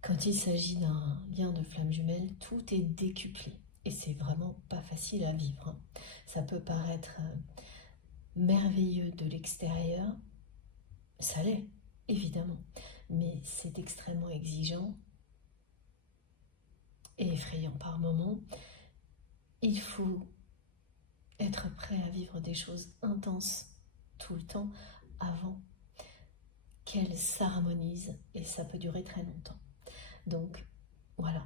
Quand il s'agit d'un lien de flamme jumelle, tout est décuplé. Et c'est vraiment pas facile à vivre. Ça peut paraître merveilleux de l'extérieur, ça l'est, évidemment. Mais c'est extrêmement exigeant et effrayant par moments. Il faut être prêt à vivre des choses intenses tout le temps avant qu'elles s'harmonisent, et ça peut durer très longtemps. Donc, voilà.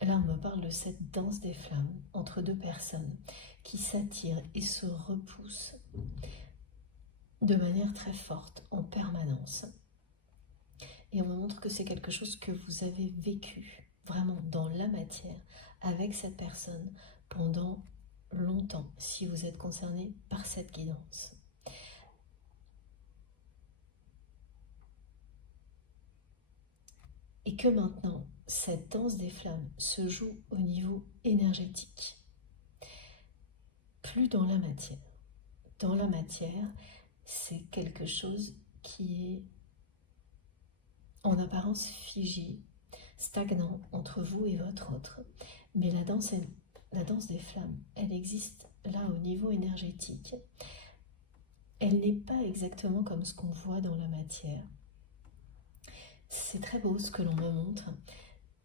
Là, on me parle de cette danse des flammes entre deux personnes qui s'attirent et se repoussent de manière très forte, en permanence. Et on me montre que c'est quelque chose que vous avez vécu vraiment dans la matière avec cette personne pendant longtemps, si vous êtes concerné par cette guidance. Et que maintenant, cette danse des flammes se joue au niveau énergétique, plus dans la matière. Dans la matière, c'est quelque chose qui est en apparence figé, stagnant entre vous et votre autre. Mais la danse des flammes, elle existe là au niveau énergétique. Elle n'est pas exactement comme ce qu'on voit dans la matière. C'est très beau ce que l'on me montre.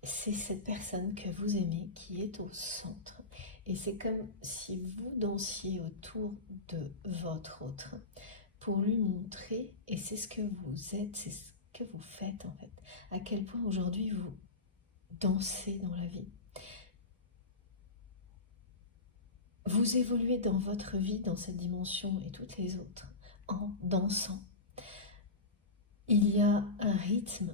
C'est cette personne que vous aimez qui est au centre. Et c'est comme si vous dansiez autour de votre autre pour lui montrer, et c'est ce que vous êtes, c'est ce que vous faites en fait, à quel point aujourd'hui vous dansez dans la vie. Vous évoluez dans votre vie, dans cette dimension et toutes les autres, en dansant. Il y a un rythme.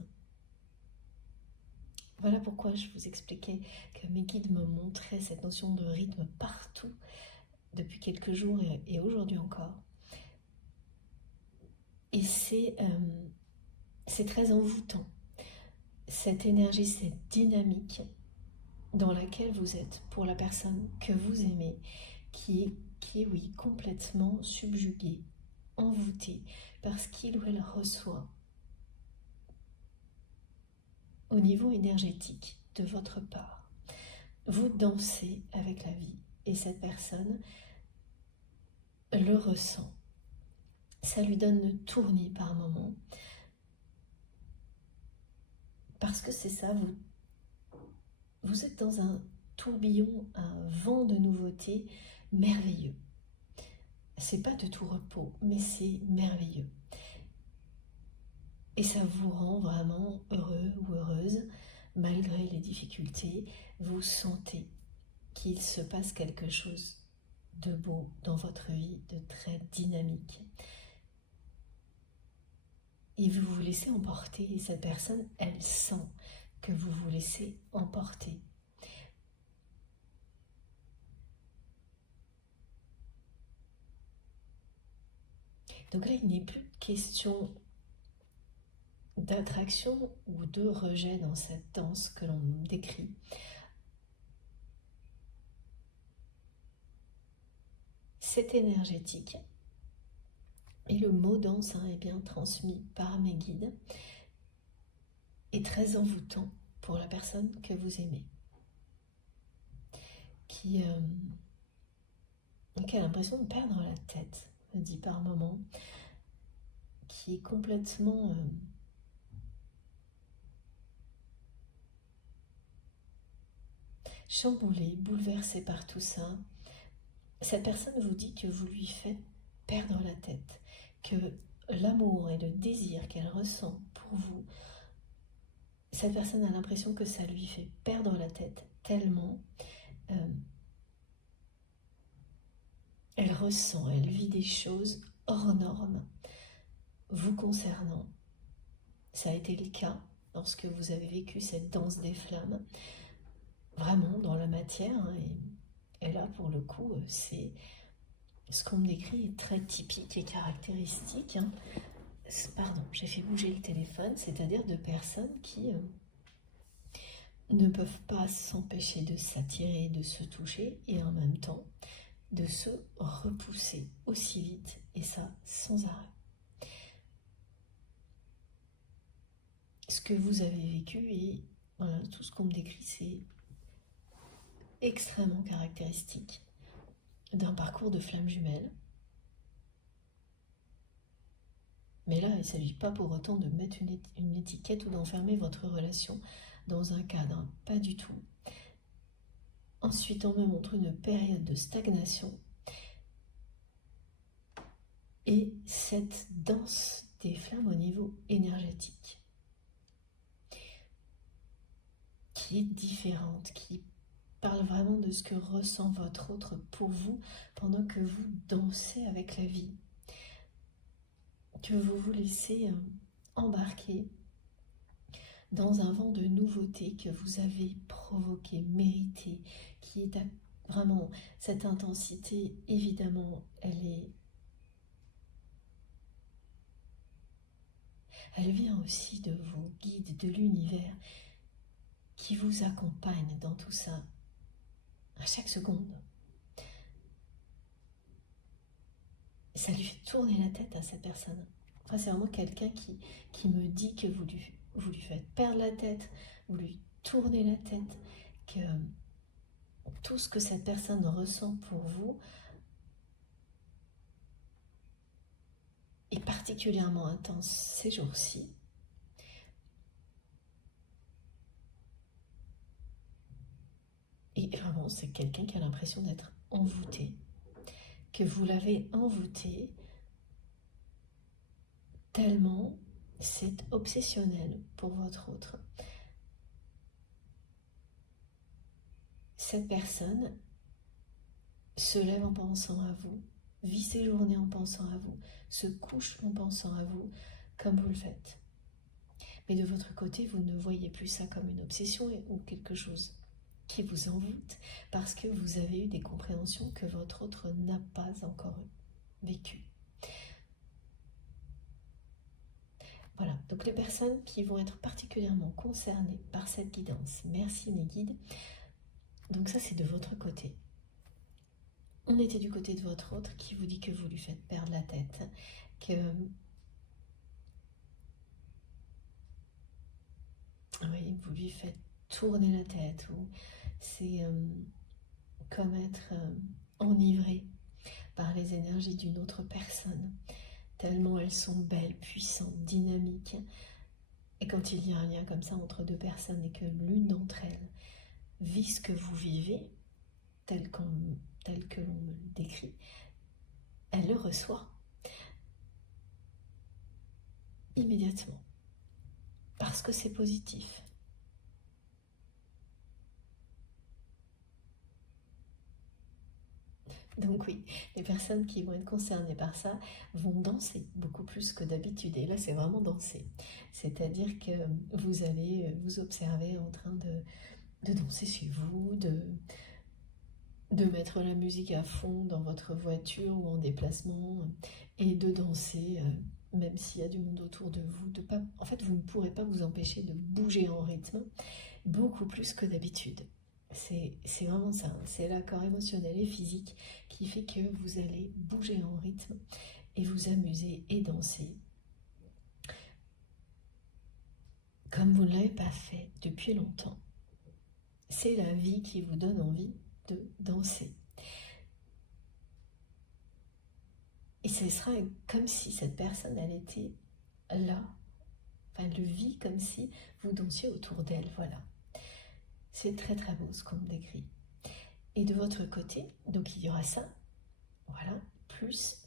Voilà pourquoi je vous expliquais que mes guides me montraient cette notion de rythme partout, depuis quelques jours et aujourd'hui encore. Et c'est très envoûtant. Cette énergie, cette dynamique dans laquelle vous êtes pour la personne que vous aimez, qui est oui, complètement subjuguée, envoûtée par ce qu'il ou elle reçoit au niveau énergétique de votre part. Vous dansez avec la vie et cette personne le ressent. Ça lui donne le tournis par moment. Parce que c'est ça, vous êtes dans un tourbillon, un vent de nouveautés merveilleux. C'est pas de tout repos, mais c'est merveilleux. Et ça vous rend vraiment heureux ou heureuse, malgré les difficultés. Vous sentez qu'il se passe quelque chose de beau dans votre vie, de très dynamique. Et vous vous laissez emporter, et cette personne, elle sent que vous vous laissez emporter. Donc là, il n'est plus question d'attraction ou de rejet dans cette danse que l'on décrit. C'est énergétique. Et le mot danse est bien transmis par mes guides, est très envoûtant pour la personne que vous aimez, qui a l'impression de perdre la tête, me dit par moments, qui est complètement chamboulée, bouleversée par tout ça. Cette personne vous dit que vous lui faites perdre la tête, que l'amour et le désir qu'elle ressent pour vous, cette personne a l'impression que ça lui fait perdre la tête tellement elle ressent, elle vit des choses hors normes vous concernant. Ça a été le cas lorsque vous avez vécu cette danse des flammes, vraiment dans la matière. Et là, pour le coup, c'est ce qu'on me décrit est très typique et caractéristique. Pardon, j'ai fait bouger le téléphone, c'est-à-dire de personnes qui ne peuvent pas s'empêcher de s'attirer, de se toucher, et en même temps de se repousser aussi vite, et ça sans arrêt. Ce que vous avez vécu et voilà, tout ce qu'on me décrit, c'est extrêmement caractéristique d'un parcours de flamme jumelle. Mais là, il ne s'agit pas pour autant de mettre une étiquette ou d'enfermer votre relation dans un cadre, pas du tout. Ensuite, on me montre une période de stagnation et cette danse des flammes au niveau énergétique qui est différente, qui parle vraiment de ce que ressent votre autre pour vous pendant que vous dansez avec la vie, que vous vous laissez embarquer dans un vent de nouveauté que vous avez provoqué, mérité, qui est vraiment cette intensité, évidemment, elle vient aussi de vos guides, de l'univers qui vous accompagne dans tout ça, à chaque seconde. Ça lui fait tourner la tête à cette personne. Enfin, c'est vraiment quelqu'un qui me dit que vous lui faites perdre la tête, vous lui tournez la tête, que tout ce que cette personne ressent pour vous est particulièrement intense ces jours-ci. Et vraiment, c'est quelqu'un qui a l'impression d'être envoûté, que vous l'avez envoûté tellement c'est obsessionnel pour votre autre. Cette personne se lève en pensant à vous, vit ses journées en pensant à vous, se couche en pensant à vous, comme vous le faites. Mais de votre côté, vous ne voyez plus ça comme une obsession ou quelque chose qui vous envoûte, parce que vous avez eu des compréhensions que votre autre n'a pas encore vécues. Voilà, donc les personnes qui vont être particulièrement concernées par cette guidance, merci mes guides. Donc ça, c'est de votre côté. On était du côté de votre autre qui vous dit que vous lui faites perdre la tête, que oui, vous lui faites tourner la tête, ou c'est comme être enivré par les énergies d'une autre personne, tellement elles sont belles, puissantes, dynamiques. Et quand il y a un lien comme ça entre deux personnes et que l'une d'entre elles vit ce que vous vivez, tel que l'on me le décrit, elle le reçoit immédiatement, parce que c'est positif. Donc oui, les personnes qui vont être concernées par ça vont danser beaucoup plus que d'habitude. Et là, c'est vraiment danser. C'est-à-dire que vous allez vous observer en train de danser chez vous, de mettre la musique à fond dans votre voiture ou en déplacement, et de danser, même s'il y a du monde autour de vous. En fait, vous ne pourrez pas vous empêcher de bouger en rythme, beaucoup plus que d'habitude. C'est vraiment ça, hein. C'est l'accord émotionnel et physique qui fait que vous allez bouger en rythme et vous amuser et danser comme vous ne l'avez pas fait depuis longtemps. C'est la vie qui vous donne envie de danser. Et ce sera comme si cette personne, elle était là, enfin, elle le vit comme si vous dansiez autour d'elle, voilà. C'est très très beau ce qu'on me décrit. Et de votre côté, donc il y aura ça, voilà, plus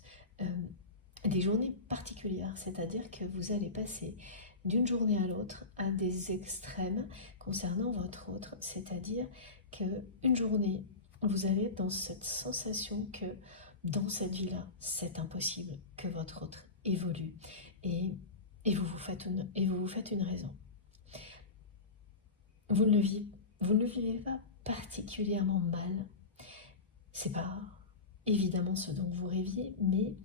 des journées particulières, c'est-à-dire que vous allez passer d'une journée à l'autre à des extrêmes concernant votre autre, c'est-à-dire qu'une journée, vous allez être dans cette sensation que dans cette vie-là, c'est impossible que votre autre évolue et vous vous faites une raison. Vous ne le vivez pas particulièrement mal. C'est pas évidemment ce dont vous rêviez, mais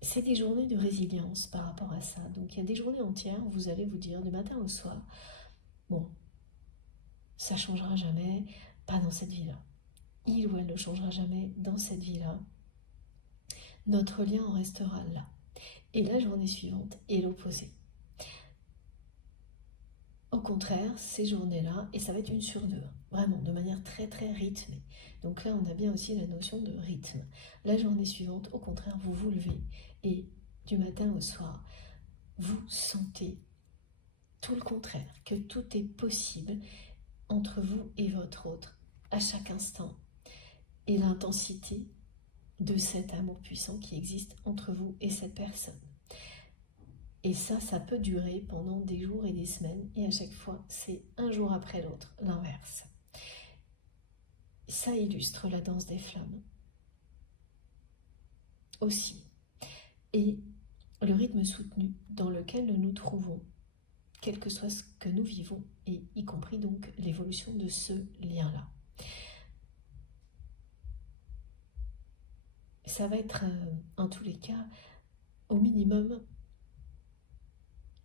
c'est des journées de résilience par rapport à ça. Donc il y a des journées entières où vous allez vous dire du matin au soir, bon, ça changera jamais, pas dans cette vie-là. Il ou elle ne changera jamais dans cette vie-là. Notre lien en restera là. Et la journée suivante est l'opposé. Au contraire, ces journées-là, et ça va être une sur deux, vraiment, de manière très très rythmée. Donc là, on a bien aussi la notion de rythme. La journée suivante, au contraire, vous vous levez et du matin au soir, vous sentez tout le contraire, que tout est possible entre vous et votre autre, à chaque instant. Et l'intensité de cet amour puissant qui existe entre vous et cette personne. Et ça peut durer pendant des jours et des semaines, et à chaque fois, c'est un jour après l'autre, l'inverse. Ça illustre la danse des flammes aussi. Et le rythme soutenu dans lequel nous nous trouvons, quel que soit ce que nous vivons, et y compris donc l'évolution de ce lien-là. Ça va être, en tous les cas, au minimum,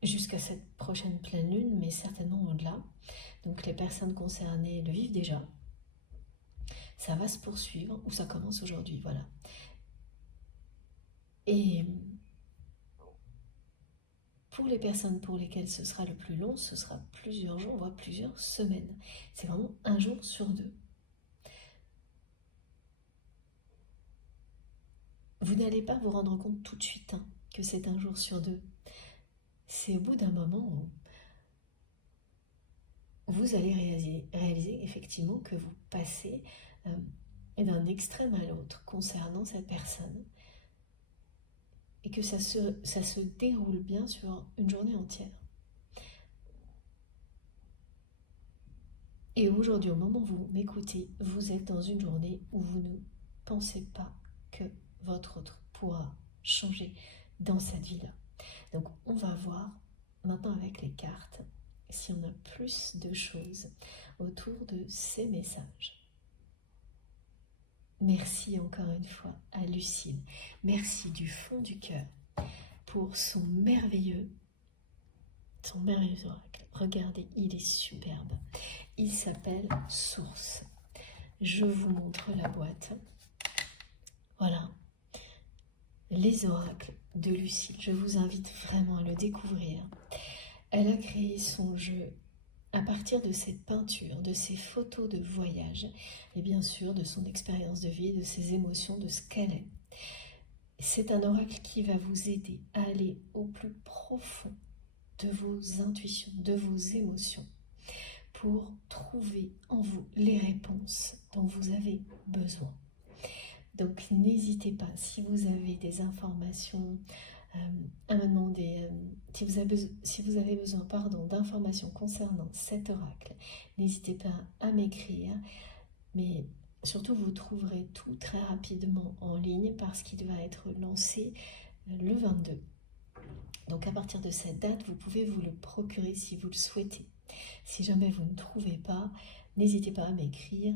jusqu'à cette prochaine pleine lune, mais certainement au-delà. Donc les personnes concernées le vivent déjà. Ça va se poursuivre, ou ça commence aujourd'hui, voilà. Et pour les personnes pour lesquelles ce sera le plus long, ce sera plusieurs jours, voire plusieurs semaines. C'est vraiment un jour sur deux. Vous n'allez pas vous rendre compte tout de suite que c'est un jour sur deux. C'est au bout d'un moment où vous allez réaliser effectivement que vous passez d'un extrême à l'autre concernant cette personne et que ça se déroule bien sur une journée entière. Et aujourd'hui, au moment où vous m'écoutez, vous êtes dans une journée où vous ne pensez pas que votre autre pourra changer dans cette vie-là. Donc on va voir maintenant avec les cartes si on a plus de choses autour de ces messages. Merci encore une fois à Lucille. Merci du fond du cœur pour son merveilleux oracle. Regardez, il est superbe. Il s'appelle Source. Je vous montre la boîte. Voilà. Les oracles de Lucille. Je vous invite vraiment à le découvrir. Elle a créé son jeu à partir de ses peintures, de ses photos de voyage et bien sûr de son expérience de vie, de ses émotions, de ce qu'elle est. C'est un oracle qui va vous aider à aller au plus profond de vos intuitions, de vos émotions, pour trouver en vous les réponses dont vous avez besoin. Donc n'hésitez pas, si vous avez des informations à me demander, si vous avez besoin d'informations concernant cet oracle, n'hésitez pas à m'écrire, mais surtout vous trouverez tout très rapidement en ligne parce qu'il va être lancé le 22. Donc à partir de cette date, vous pouvez vous le procurer si vous le souhaitez. Si jamais vous ne trouvez pas, n'hésitez pas à m'écrire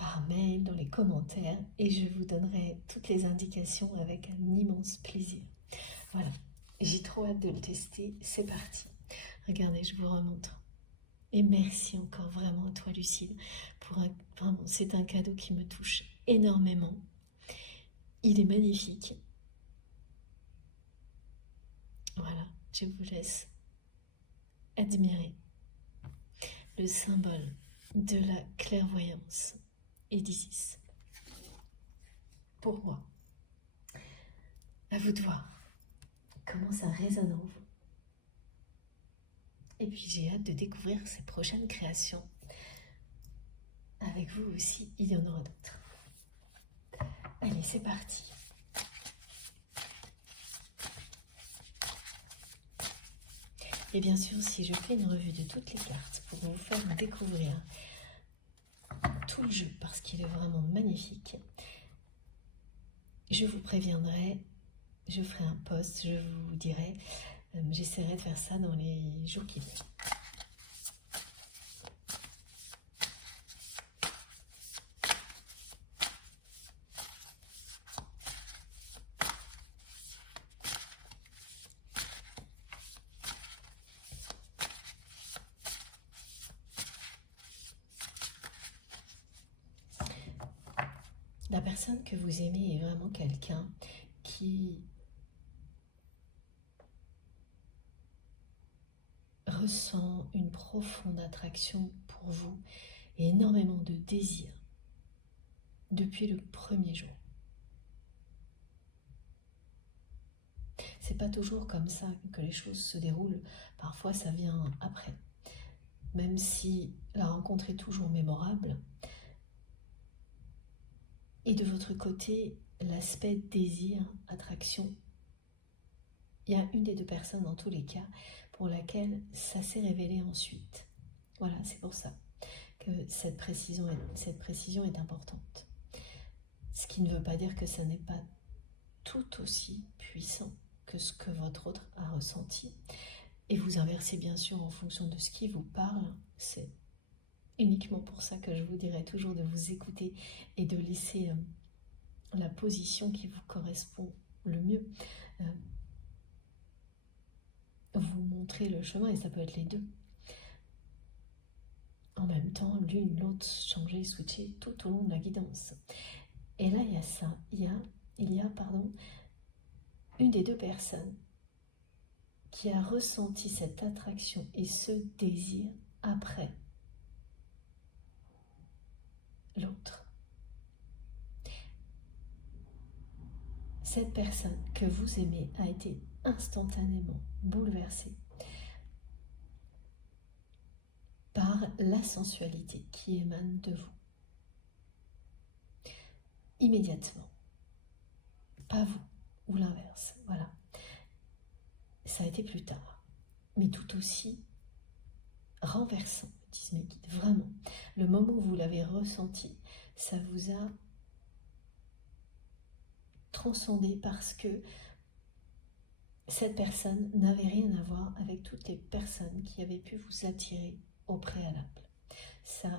par mail, dans les commentaires, et je vous donnerai toutes les indications avec un immense plaisir. Voilà, j'ai trop hâte de le tester, c'est parti. Regardez, je vous remontre. Et merci encore vraiment à toi, Lucille. Vraiment, c'est un cadeau qui me touche énormément. Il est magnifique. Voilà, je vous laisse admirer le symbole de la clairvoyance et d'Isis. Pour moi, à vous de voir comment ça résonne en vous. Et puis j'ai hâte de découvrir ces prochaines créations. Avec vous aussi, il y en aura d'autres. Allez, c'est parti. Et bien sûr, si je fais une revue de toutes les cartes pour vous faire découvrir tout le jeu, parce qu'il est vraiment magnifique, je vous préviendrai, je ferai un post, je vous dirai, j'essaierai de faire ça dans les jours qui viennent. La personne que vous aimez est vraiment quelqu'un qui ressent une profonde attraction pour vous et énormément de désir depuis le premier jour. C'est pas toujours comme ça que les choses se déroulent, parfois ça vient après. Même si la rencontre est toujours mémorable, et de votre côté, l'aspect désir, attraction, il y a une des deux personnes dans tous les cas pour laquelle ça s'est révélé ensuite. Voilà, c'est pour ça que cette précision est importante. Ce qui ne veut pas dire que ça n'est pas tout aussi puissant que ce que votre autre a ressenti. Et vous inversez bien sûr en fonction de ce qui vous parle. C'est uniquement pour ça que je vous dirai toujours de vous écouter et de laisser la position qui vous correspond le mieux. Vous montrer le chemin, et ça peut être les deux. En même temps, l'une, l'autre, changer, switcher tout au long de la guidance. Et là, il y a ça. Il y a une des deux personnes qui a ressenti cette attraction et ce désir après l'autre. Cette personne que vous aimez a été instantanément bouleversée par la sensualité qui émane de vous. Immédiatement. Pas vous, ou l'inverse. Voilà. Ça a été plus tard. Mais tout aussi renversant, disent mes guides. Vraiment. Le moment où vous l'avez ressenti, ça vous a transcendé parce que cette personne n'avait rien à voir avec toutes les personnes qui avaient pu vous attirer au préalable. Ça,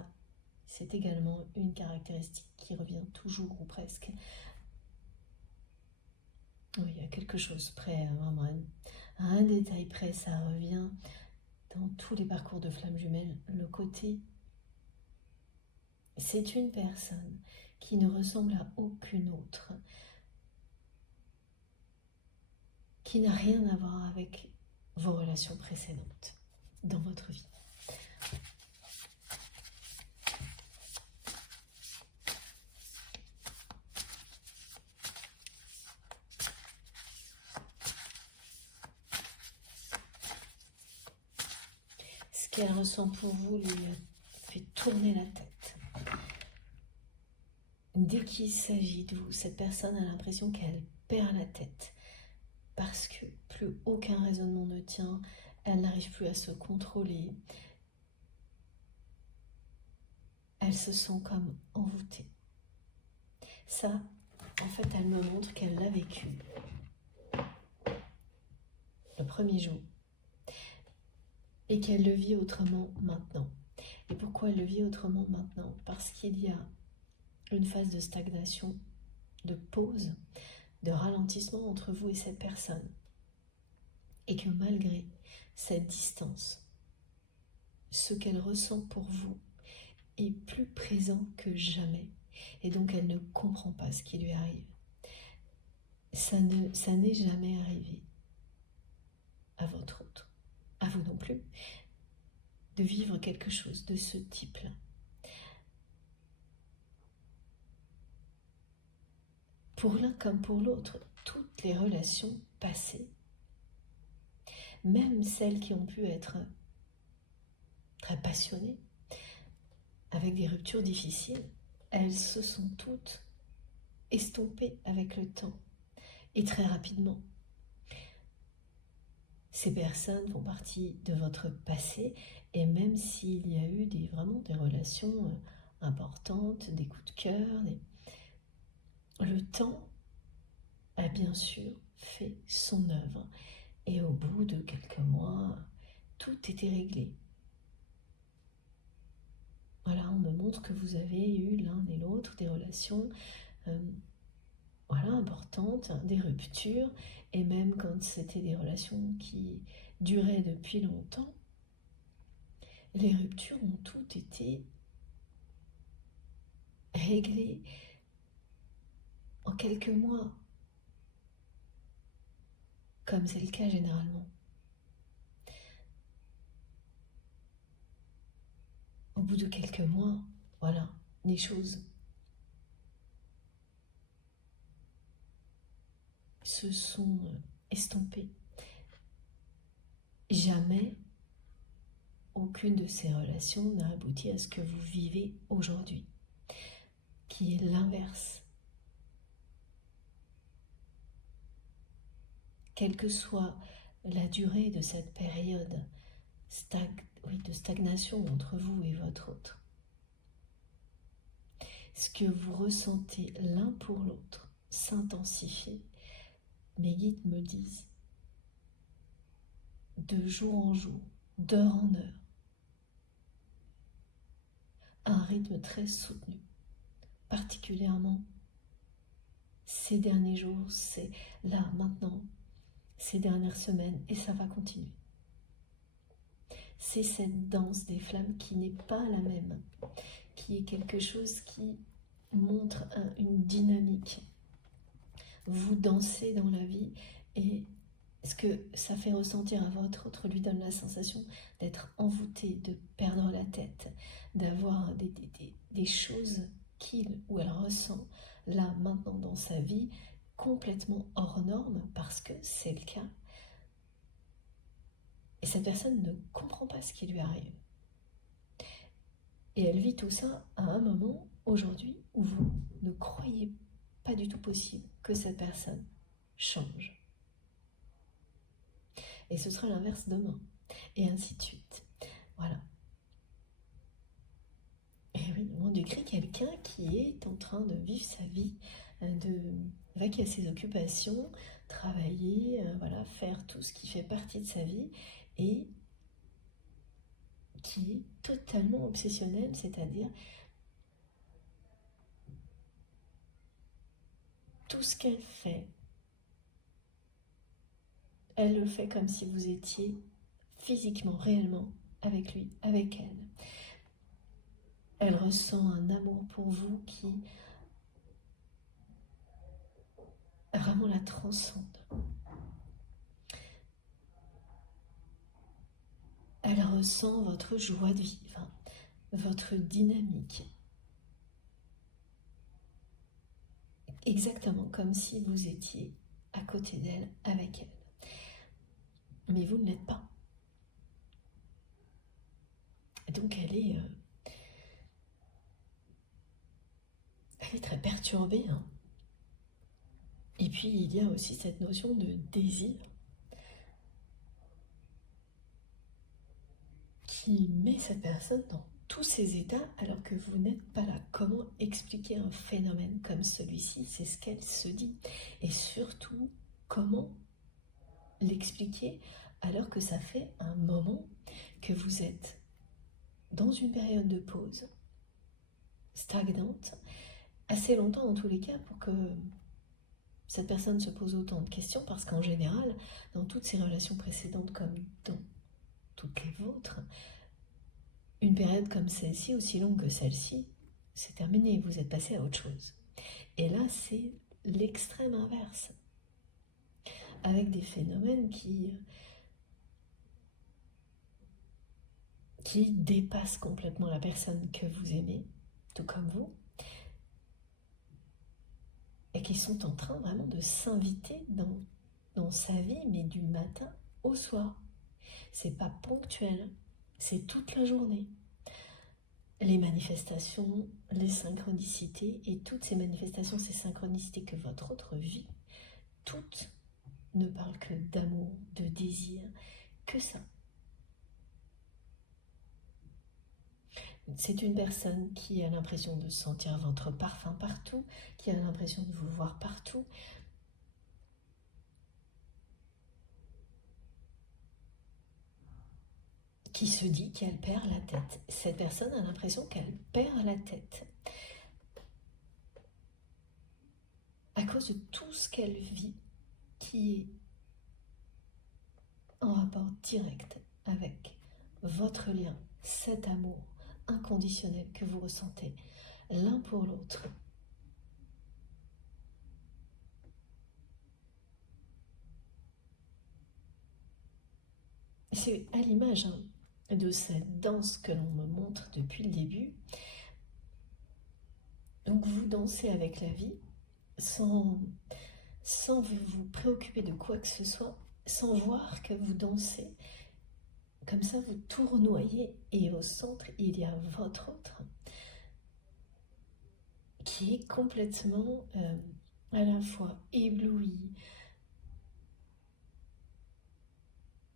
c'est également une caractéristique qui revient toujours ou presque. Oui, il y a quelque chose près, vraiment à un détail près, ça revient dans tous les parcours de flammes jumelles. Le côté, c'est une personne qui ne ressemble à aucune autre, qui n'a rien à voir avec vos relations précédentes dans votre vie. Ce qu'elle ressent pour vous lui fait tourner la tête. Dès qu'il s'agit de vous, cette personne a l'impression qu'elle perd la tête parce que plus aucun raisonnement ne tient, elle n'arrive plus à se contrôler. Elle se sent comme envoûtée. Ça, en fait, elle me montre qu'elle l'a vécu le premier jour et qu'elle le vit autrement maintenant. Et pourquoi elle le vit autrement maintenant? Parce qu'il y a une phase de stagnation, de pause, de ralentissement entre vous et cette personne. Et que malgré cette distance, ce qu'elle ressent pour vous est plus présent que jamais. Et donc elle ne comprend pas ce qui lui arrive. Ça n'est jamais arrivé à votre autre, à vous non plus, de vivre quelque chose de ce type-là. Pour l'un comme pour l'autre, toutes les relations passées, même celles qui ont pu être très passionnées, avec des ruptures difficiles, elles se sont toutes estompées avec le temps et très rapidement. Ces personnes font partie de votre passé et même s'il y a eu vraiment des relations importantes, des coups de cœur, le temps a bien sûr fait son œuvre et au bout de quelques mois, tout était réglé. Voilà, on me montre que vous avez eu l'un et l'autre des relations importantes, des ruptures, et même quand c'était des relations qui duraient depuis longtemps, les ruptures ont toutes été réglées en quelques mois, comme c'est le cas généralement. Au bout de quelques mois, voilà, les choses se sont estompées. Jamais aucune de ces relations n'a abouti à ce que vous vivez aujourd'hui, qui est l'inverse. Quelle que soit la durée de cette période de stagnation entre vous et votre autre, ce que vous ressentez l'un pour l'autre s'intensifie. Mes guides me disent de jour en jour, d'heure en heure, à un rythme très soutenu, particulièrement ces derniers jours, c'est là, maintenant, ces dernières semaines, et ça va continuer. C'est cette danse des flammes qui n'est pas la même, qui est quelque chose qui montre une dynamique. Vous dansez dans la vie et ce que ça fait ressentir à votre autre lui donne la sensation d'être envoûté, de perdre la tête, d'avoir des choses qu'il ou elle ressent là maintenant dans sa vie complètement hors norme parce que c'est le cas. Et cette personne ne comprend pas ce qui lui arrive. Et elle vit tout ça à un moment aujourd'hui où vous ne croyez pas du tout possible que cette personne change. Et ce sera l'inverse demain. Et ainsi de suite. Voilà. Et oui, on décrit quelqu'un qui est en train de vivre sa vie, de vaquer à ses occupations, travailler, faire tout ce qui fait partie de sa vie et qui est totalement obsessionnel, c'est-à-dire tout ce qu'elle fait, elle le fait comme si vous étiez physiquement, réellement avec lui, avec elle. Elle ressent un amour pour vous qui vraiment la transcende. Elle ressent votre joie de vivre, votre dynamique. Exactement comme si vous étiez à côté d'elle, avec elle. Mais vous ne l'êtes pas. Donc elle est très perturbée. Et puis il y a aussi cette notion de désir qui met cette personne dans tous ces états alors que vous n'êtes pas là. Comment expliquer un phénomène comme celui-ci? C'est ce qu'elle se dit. Et surtout, comment l'expliquer alors que ça fait un moment que vous êtes dans une période de pause stagnante assez longtemps en tous les cas pour que cette personne se pose autant de questions, parce qu'en général, dans toutes ses relations précédentes comme dans toutes les vôtres, une période comme celle-ci, aussi longue que celle-ci, c'est terminé, vous êtes passé à autre chose. Et là, c'est l'extrême inverse, avec des phénomènes qui dépassent complètement la personne que vous aimez, tout comme vous, et qui sont en train vraiment de s'inviter dans sa vie, mais du matin au soir. C'est pas ponctuel, c'est toute la journée. Les manifestations, les synchronicités, et toutes ces manifestations, ces synchronicités que votre autre vie, toutes ne parlent que d'amour, de désir, que ça. C'est une personne qui a l'impression de sentir votre parfum partout, qui a l'impression de vous voir partout. Qui se dit qu'elle perd la tête. Cette personne a l'impression qu'elle perd la tête à cause de tout ce qu'elle vit qui est en rapport direct avec votre lien, cet amour inconditionnel que vous ressentez l'un pour l'autre. C'est à l'image de cette danse que l'on me montre depuis le début. Donc vous dansez avec la vie sans vous préoccuper de quoi que ce soit, sans voir que vous dansez. Comme ça, vous tournoyez et au centre, il y a votre autre qui est complètement à la fois ébloui,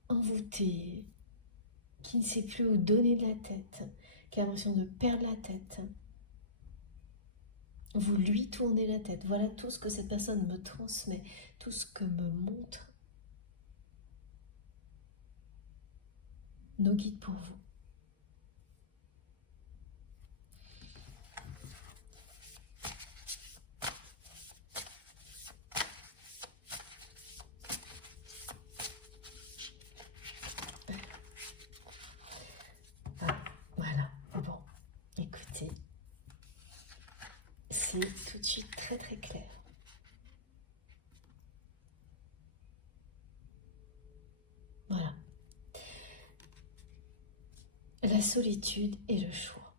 envoûté, qui ne sait plus où donner de la tête, qui a l'impression de perdre la tête. Vous lui tournez la tête. Voilà tout ce que cette personne me transmet, tout ce que me montre nos guides pour vous. Voilà, bon, écoutez, c'est tout de suite très très clair. Voilà. La solitude et le choix.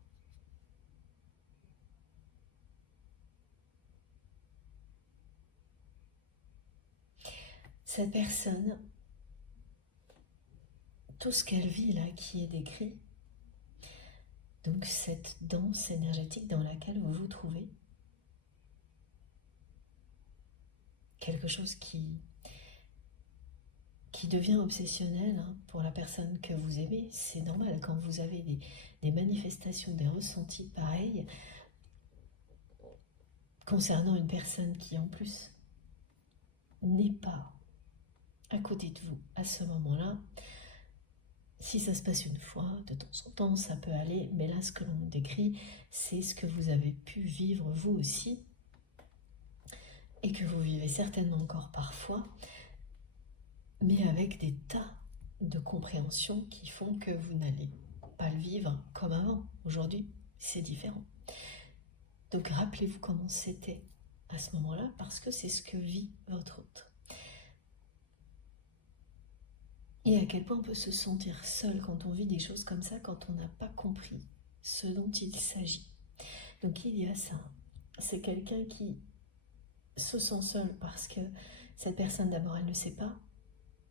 Cette personne, tout ce qu'elle vit là qui est décrit, donc cette danse énergétique dans laquelle vous vous trouvez, quelque chose qui devient obsessionnel pour la personne que vous aimez. C'est normal quand vous avez des manifestations, des ressentis pareils concernant une personne qui en plus n'est pas à côté de vous à ce moment-là. Si ça se passe une fois, de temps en temps, ça peut aller, mais là, ce que l'on décrit, c'est ce que vous avez pu vivre vous aussi, et que vous vivez certainement encore parfois, mais avec des tas de compréhensions qui font que vous n'allez pas le vivre comme avant. Aujourd'hui, c'est différent. Donc rappelez-vous comment c'était à ce moment-là, parce que c'est ce que vit votre autre. Et à quel point on peut se sentir seul quand on vit des choses comme ça, quand on n'a pas compris ce dont il s'agit. Donc il y a ça. C'est quelqu'un qui se sent seul parce que cette personne, d'abord, elle ne sait pas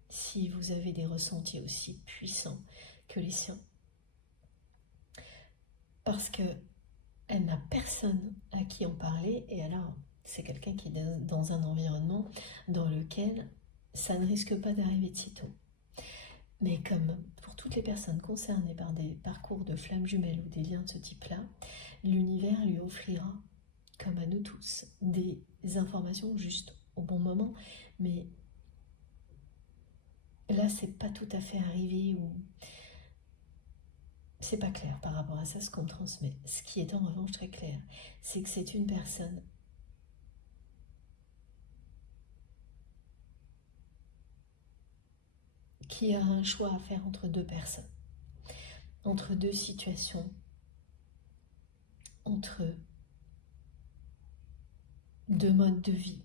si vous avez des ressentis aussi puissants que les siens. Parce qu'elle n'a personne à qui en parler, et alors c'est quelqu'un qui est dans un environnement dans lequel ça ne risque pas d'arriver de sitôt. Mais comme pour toutes les personnes concernées par des parcours de flammes jumelles ou des liens de ce type-là, l'univers lui offrira, comme à nous tous, des informations juste au bon moment. Mais là, c'est pas tout à fait arrivé, ou c'est pas clair par rapport à ça ce qu'on me transmet. Ce qui est en revanche très clair, c'est que c'est une personne qui a un choix à faire entre deux personnes, entre deux situations, entre deux modes de vie.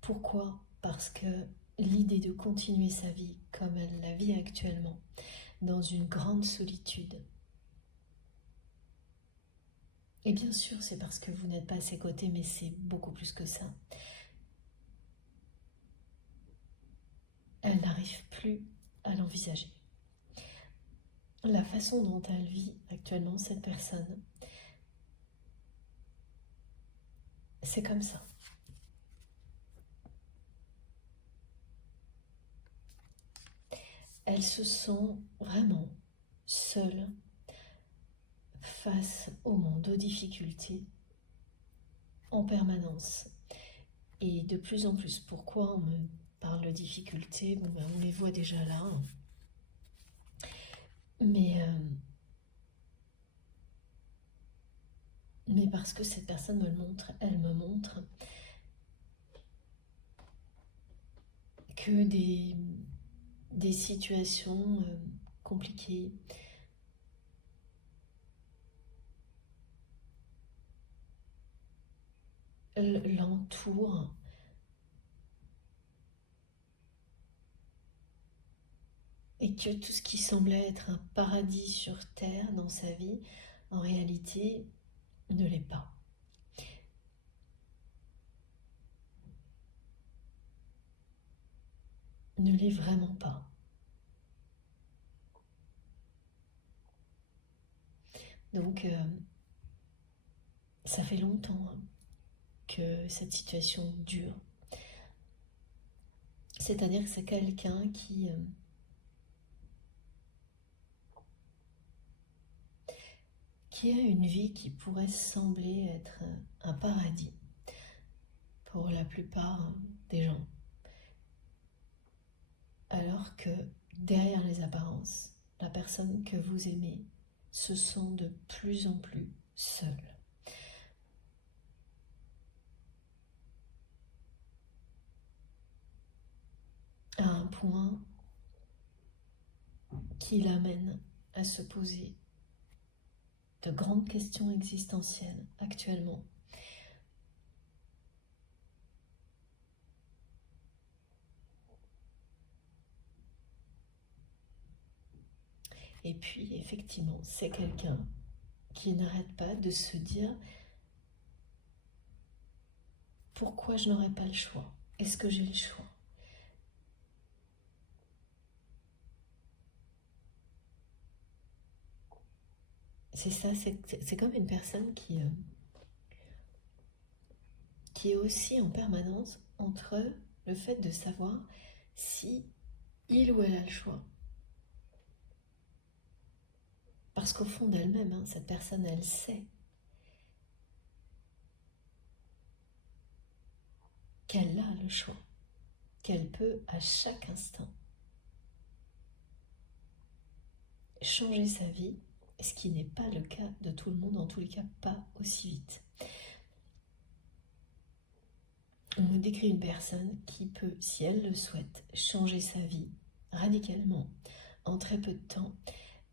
Pourquoi? Parce que l'idée de continuer sa vie comme elle la vit actuellement, dans une grande solitude, et bien sûr c'est parce que vous n'êtes pas à ses côtés, mais c'est beaucoup plus que ça. Elle n'arrive plus à l'envisager. La façon dont elle vit actuellement, cette personne, c'est comme ça. Elle se sent vraiment seule face au monde, aux difficultés, en permanence. Et de plus en plus, pourquoi on me parle de difficultés? Bon, ben, on les voit déjà là. Mais parce que cette personne me le montre, elle me montre que des situations compliquées, l'entourent, et que tout ce qui semblait être un paradis sur terre dans sa vie, en réalité, ne l'est pas. Ne l'est vraiment pas. Donc, ça fait longtemps que cette situation dure. C'est-à-dire que c'est quelqu'un qui a une vie qui pourrait sembler être un paradis pour la plupart des gens. Alors que derrière les apparences, la personne que vous aimez se sent de plus en plus seule. À un point qui l'amène à se poser de grandes questions existentielles actuellement. Et puis, effectivement, c'est quelqu'un qui n'arrête pas de se dire pourquoi je n'aurais pas le choix? Est-ce que j'ai le choix? C'est ça, c'est comme une personne qui est aussi en permanence entre le fait de savoir si il ou elle a le choix. Parce qu'au fond d'elle-même, cette personne, elle sait qu'elle a le choix, qu'elle peut à chaque instant changer sa vie, ce qui n'est pas le cas de tout le monde, en tous les cas pas aussi vite. On nous décrit une personne qui peut, si elle le souhaite, changer sa vie radicalement en très peu de temps,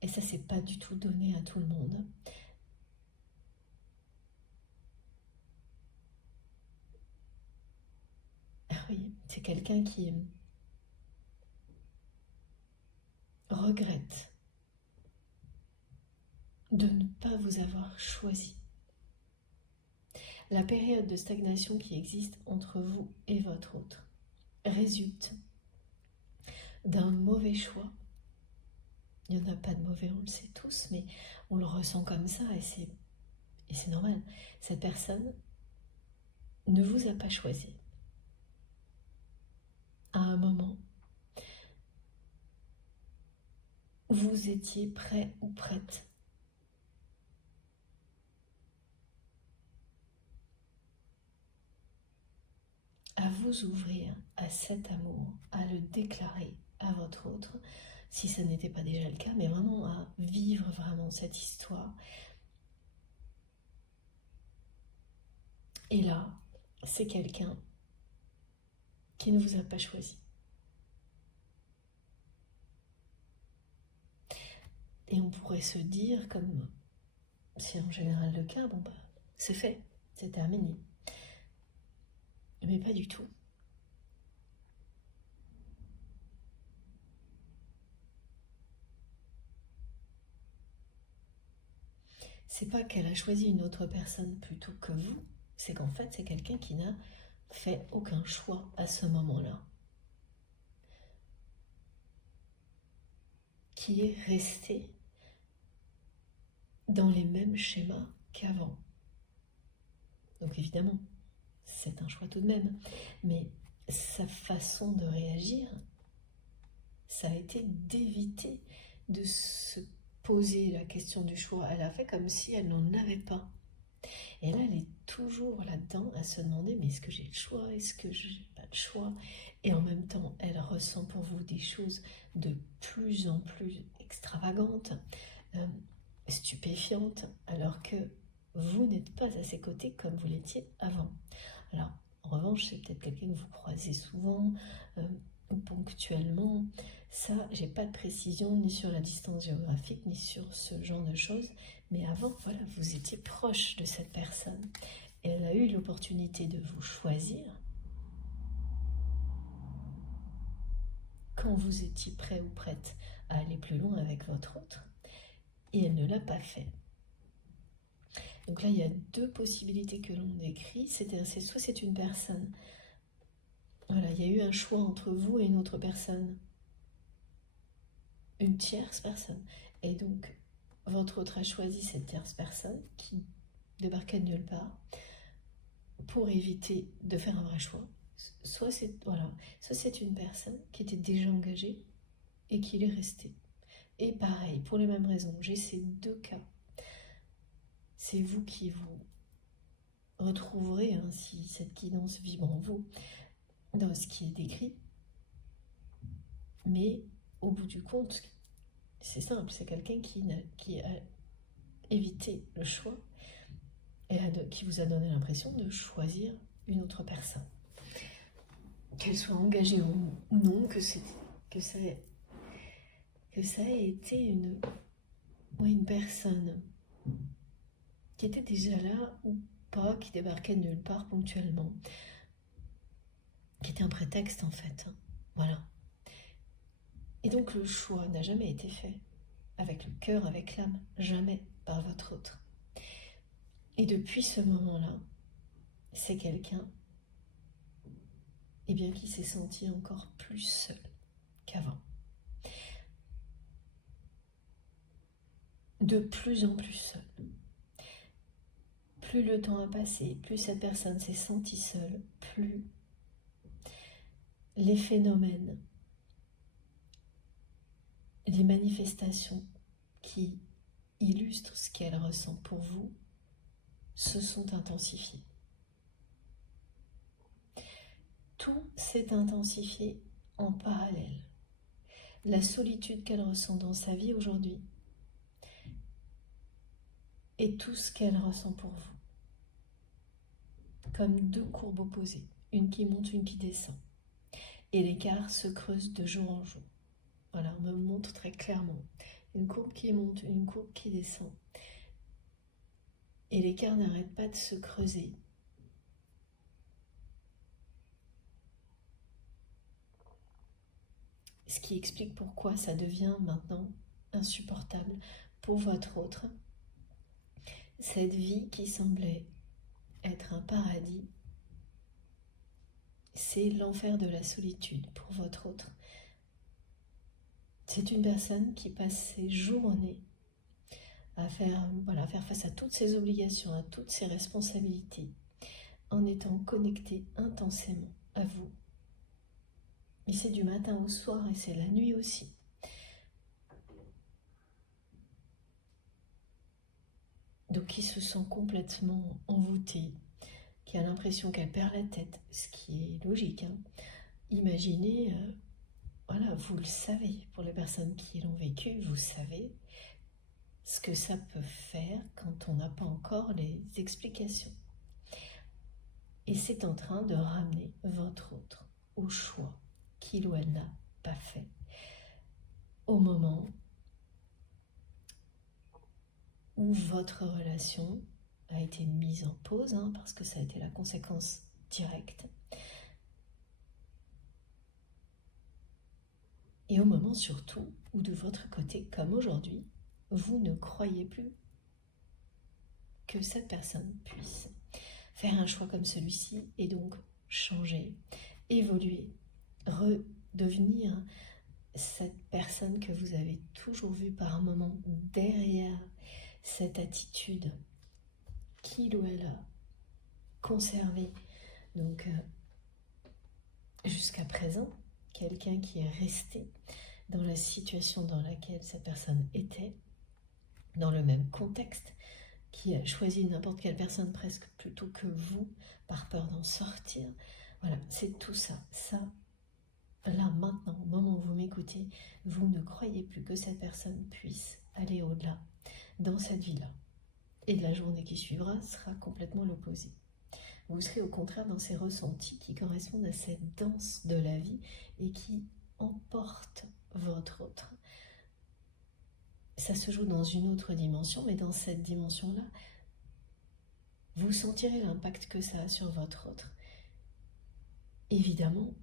et ça c'est pas du tout donné à tout le monde. Ah oui, c'est quelqu'un qui regrette de ne pas vous avoir choisi. La période de stagnation qui existe entre vous et votre autre résulte d'un mauvais choix. Il n'y en a pas de mauvais, on le sait tous, mais on le ressent comme ça et c'est normal. Cette personne ne vous a pas choisi. À un moment, vous étiez prêt ou prête à vous ouvrir à cet amour, à le déclarer, à votre autre, si ça n'était pas déjà le cas, mais vraiment à vivre vraiment cette histoire. Et là, c'est quelqu'un qui ne vous a pas choisi. Et on pourrait se dire, comme c'est en général le cas, bon bah, c'est fait, c'est terminé. Mais pas du tout. C'est pas qu'elle a choisi une autre personne plutôt que vous, c'est qu'en fait, c'est quelqu'un qui n'a fait aucun choix à ce moment-là. Qui est resté dans les mêmes schémas qu'avant. Donc évidemment, c'est un choix tout de même, mais sa façon de réagir, ça a été d'éviter de se poser la question du choix. Elle a fait comme si elle n'en avait pas. Et là, elle est toujours là-dedans à se demander, mais est-ce que j'ai le choix? Est-ce que j'ai pas le choix? Et en même temps, elle ressent pour vous des choses de plus en plus extravagantes, stupéfiantes, alors que vous n'êtes pas à ses côtés comme vous l'étiez avant. Alors, en revanche, c'est peut-être quelqu'un que vous croisez souvent, ponctuellement. Ça, j'ai pas de précision ni sur la distance géographique, ni sur ce genre de choses. Mais avant, voilà, vous étiez proche de cette personne. Et elle a eu l'opportunité de vous choisir quand vous étiez prêt ou prête à aller plus loin avec votre autre. Et elle ne l'a pas fait. Donc là, il y a deux possibilités que l'on décrit. Soit c'est une personne. Voilà, il y a eu un choix entre vous et une autre personne. Une tierce personne. Et donc, votre autre a choisi cette tierce personne qui débarquait de nulle part pour éviter de faire un vrai choix. Soit c'est une personne qui était déjà engagée et qui est restée. Et pareil, pour les mêmes raisons, j'ai ces deux cas. C'est vous qui vous retrouverez ainsi cette guidance vibre en vous dans ce qui est décrit. Mais au bout du compte, c'est simple, c'est quelqu'un qui a évité le choix et qui vous a donné l'impression de choisir une autre personne. Qu'elle soit engagée ou non, que ça ait été une personne qui était déjà là ou pas, qui débarquait de nulle part ponctuellement, qui était un prétexte en fait. Voilà. Et donc le choix n'a jamais été fait avec le cœur, avec l'âme, jamais par votre autre. Et depuis ce moment-là, c'est quelqu'un qui s'est senti encore plus seul qu'avant. De plus en plus seul. Plus le temps a passé, plus cette personne s'est sentie seule, plus les phénomènes, les manifestations qui illustrent ce qu'elle ressent pour vous se sont intensifiées. Tout s'est intensifié en parallèle. La solitude qu'elle ressent dans sa vie aujourd'hui et tout ce qu'elle ressent pour vous. Comme deux courbes opposées, une qui monte, une qui descend. Et l'écart se creuse de jour en jour. Voilà, on me montre très clairement. Une courbe qui monte, une courbe qui descend. Et l'écart n'arrête pas de se creuser. Ce qui explique pourquoi ça devient maintenant insupportable pour votre autre. Cette vie qui semblait être un paradis, c'est l'enfer de la solitude pour votre autre. C'est une personne qui passe ses journées à faire face à toutes ses obligations, à toutes ses responsabilités, en étant connectée intensément à vous. Et c'est du matin au soir et c'est la nuit aussi. Donc qui se sent complètement envoûtée, qui a l'impression qu'elle perd la tête, ce qui est logique. Imaginez voilà, vous le savez, pour les personnes qui l'ont vécu, vous savez ce que ça peut faire quand on n'a pas encore les explications. Et c'est en train de ramener votre autre au choix qu'il ou elle n'a pas fait, au moment où votre relation a été mise en pause, parce que ça a été la conséquence directe, et au moment surtout où de votre côté, comme aujourd'hui, vous ne croyez plus que cette personne puisse faire un choix comme celui-ci et donc changer, évoluer, redevenir cette personne que vous avez toujours vue par un moment derrière cette attitude qu'il ou elle a conservée. Donc jusqu'à présent, quelqu'un qui est resté dans la situation dans laquelle cette personne était, dans le même contexte, qui a choisi n'importe quelle personne presque plutôt que vous, par peur d'en sortir. Voilà, c'est tout ça. Ça, là, maintenant, au moment où vous m'écoutez, vous ne croyez plus que cette personne puisse aller au-delà dans cette vie-là. Et la journée qui suivra sera complètement l'opposé. Vous serez au contraire dans ces ressentis qui correspondent à cette danse de la vie et qui emportent votre autre. Ça se joue dans une autre dimension, mais dans cette dimension-là, vous sentirez l'impact que ça a sur votre autre. Évidemment,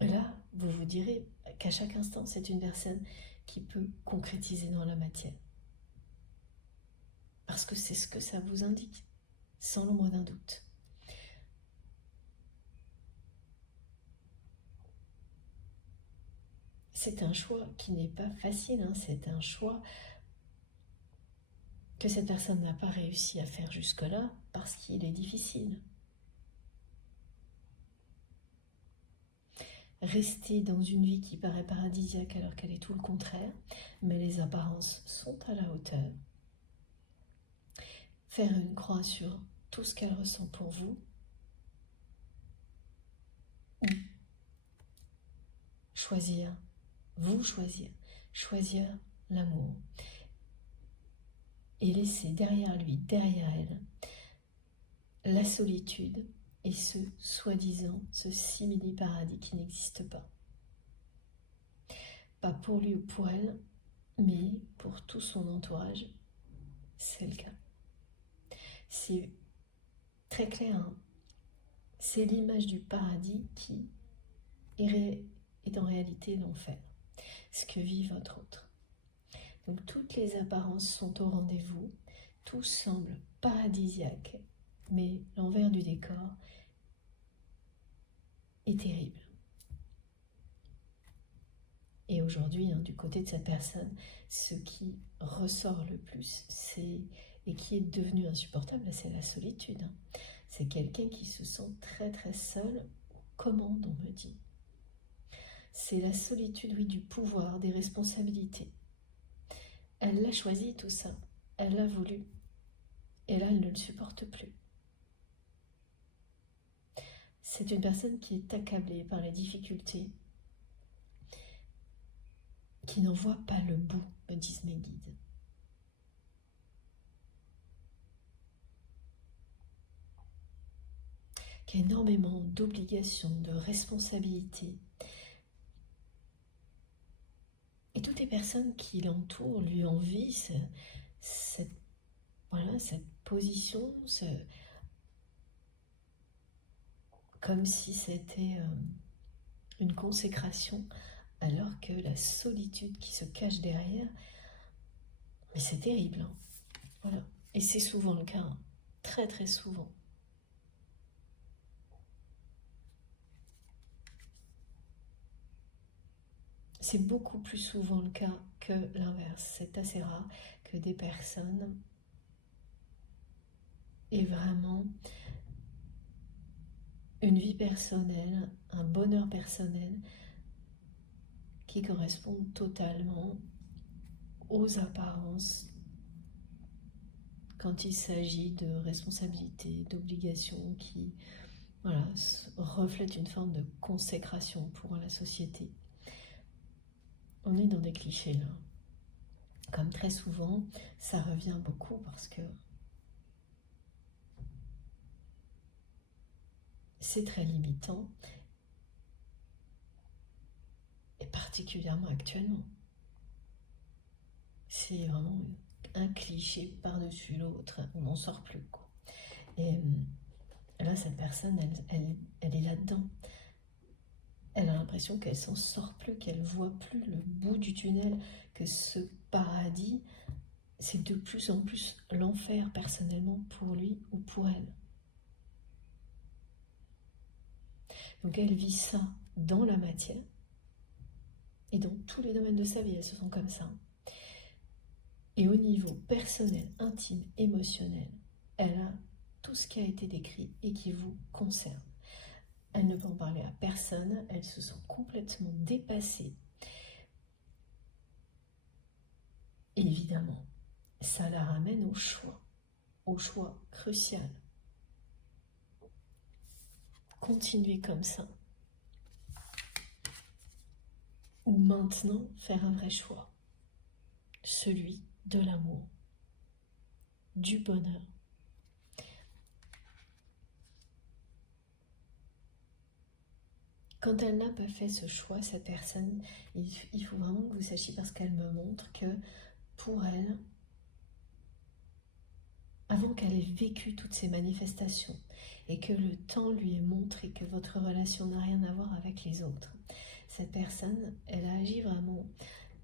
là, vous vous direz qu'à chaque instant, c'est une personne qui peut concrétiser dans la matière. Parce que c'est ce que ça vous indique, sans l'ombre d'un doute. C'est un choix qui n'est pas facile, c'est un choix que cette personne n'a pas réussi à faire jusque-là parce qu'il est difficile. Rester dans une vie qui paraît paradisiaque alors qu'elle est tout le contraire, mais les apparences sont à la hauteur. Faire une croix sur tout ce qu'elle ressent pour vous, choisir, vous choisir l'amour et laisser derrière lui, derrière elle, la solitude et ce soi-disant, ce simili-paradis qui n'existe pas. Pas pour lui ou pour elle, mais pour tout son entourage, c'est le cas. C'est très clair, c'est l'image du paradis qui est en réalité l'enfer, ce que vit votre autre. Donc toutes les apparences sont au rendez-vous, tout semble paradisiaque, mais l'envers du décor est terrible. Et aujourd'hui, du côté de cette personne, ce qui ressort le plus, et qui est devenu insupportable, c'est la solitude. C'est quelqu'un qui se sent très très seul aux commandes, on me dit. C'est la solitude, oui, du pouvoir, des responsabilités. Elle l'a choisi tout ça, elle l'a voulu, et là elle ne le supporte plus. C'est une personne qui est accablée par les difficultés, qui n'en voit pas le bout, me disent mes guides. Qui a énormément d'obligations, de responsabilités. Et toutes les personnes qui l'entourent lui envient cette position, comme si c'était une consécration, alors que la solitude qui se cache derrière, mais c'est terrible. Voilà. Et c'est souvent le cas, très très souvent. C'est beaucoup plus souvent le cas que l'inverse. C'est assez rare que des personnes aient vraiment une vie personnelle, un bonheur personnel qui correspond totalement aux apparences quand il s'agit de responsabilités, d'obligations qui voilà, reflète une forme de consécration pour la société. On est dans des clichés là. Comme très souvent, ça revient beaucoup parce que c'est très limitant, et particulièrement actuellement. C'est vraiment un cliché par-dessus l'autre, on n'en sort plus, quoi. Et là, cette personne, elle est là-dedans. Elle a l'impression qu'elle s'en sort plus, qu'elle voit plus le bout du tunnel, que ce paradis, c'est de plus en plus l'enfer personnellement pour lui ou pour elle. Donc elle vit ça dans la matière et dans tous les domaines de sa vie, elle se sent comme ça. Et au niveau personnel, intime, émotionnel, elle a tout ce qui a été décrit et qui vous concerne. Elle ne peut en parler à personne, elle se sent complètement dépassée. Et évidemment, ça la ramène au choix crucial. Continuer comme ça. Ou maintenant faire un vrai choix. Celui de l'amour, du bonheur. Quand elle n'a pas fait ce choix, cette personne, il faut vraiment que vous sachiez, parce qu'elle me montre que pour elle, avant qu'elle ait vécu toutes ces manifestations et que le temps lui ait montré que votre relation n'a rien à voir avec les autres, cette personne, elle a agi vraiment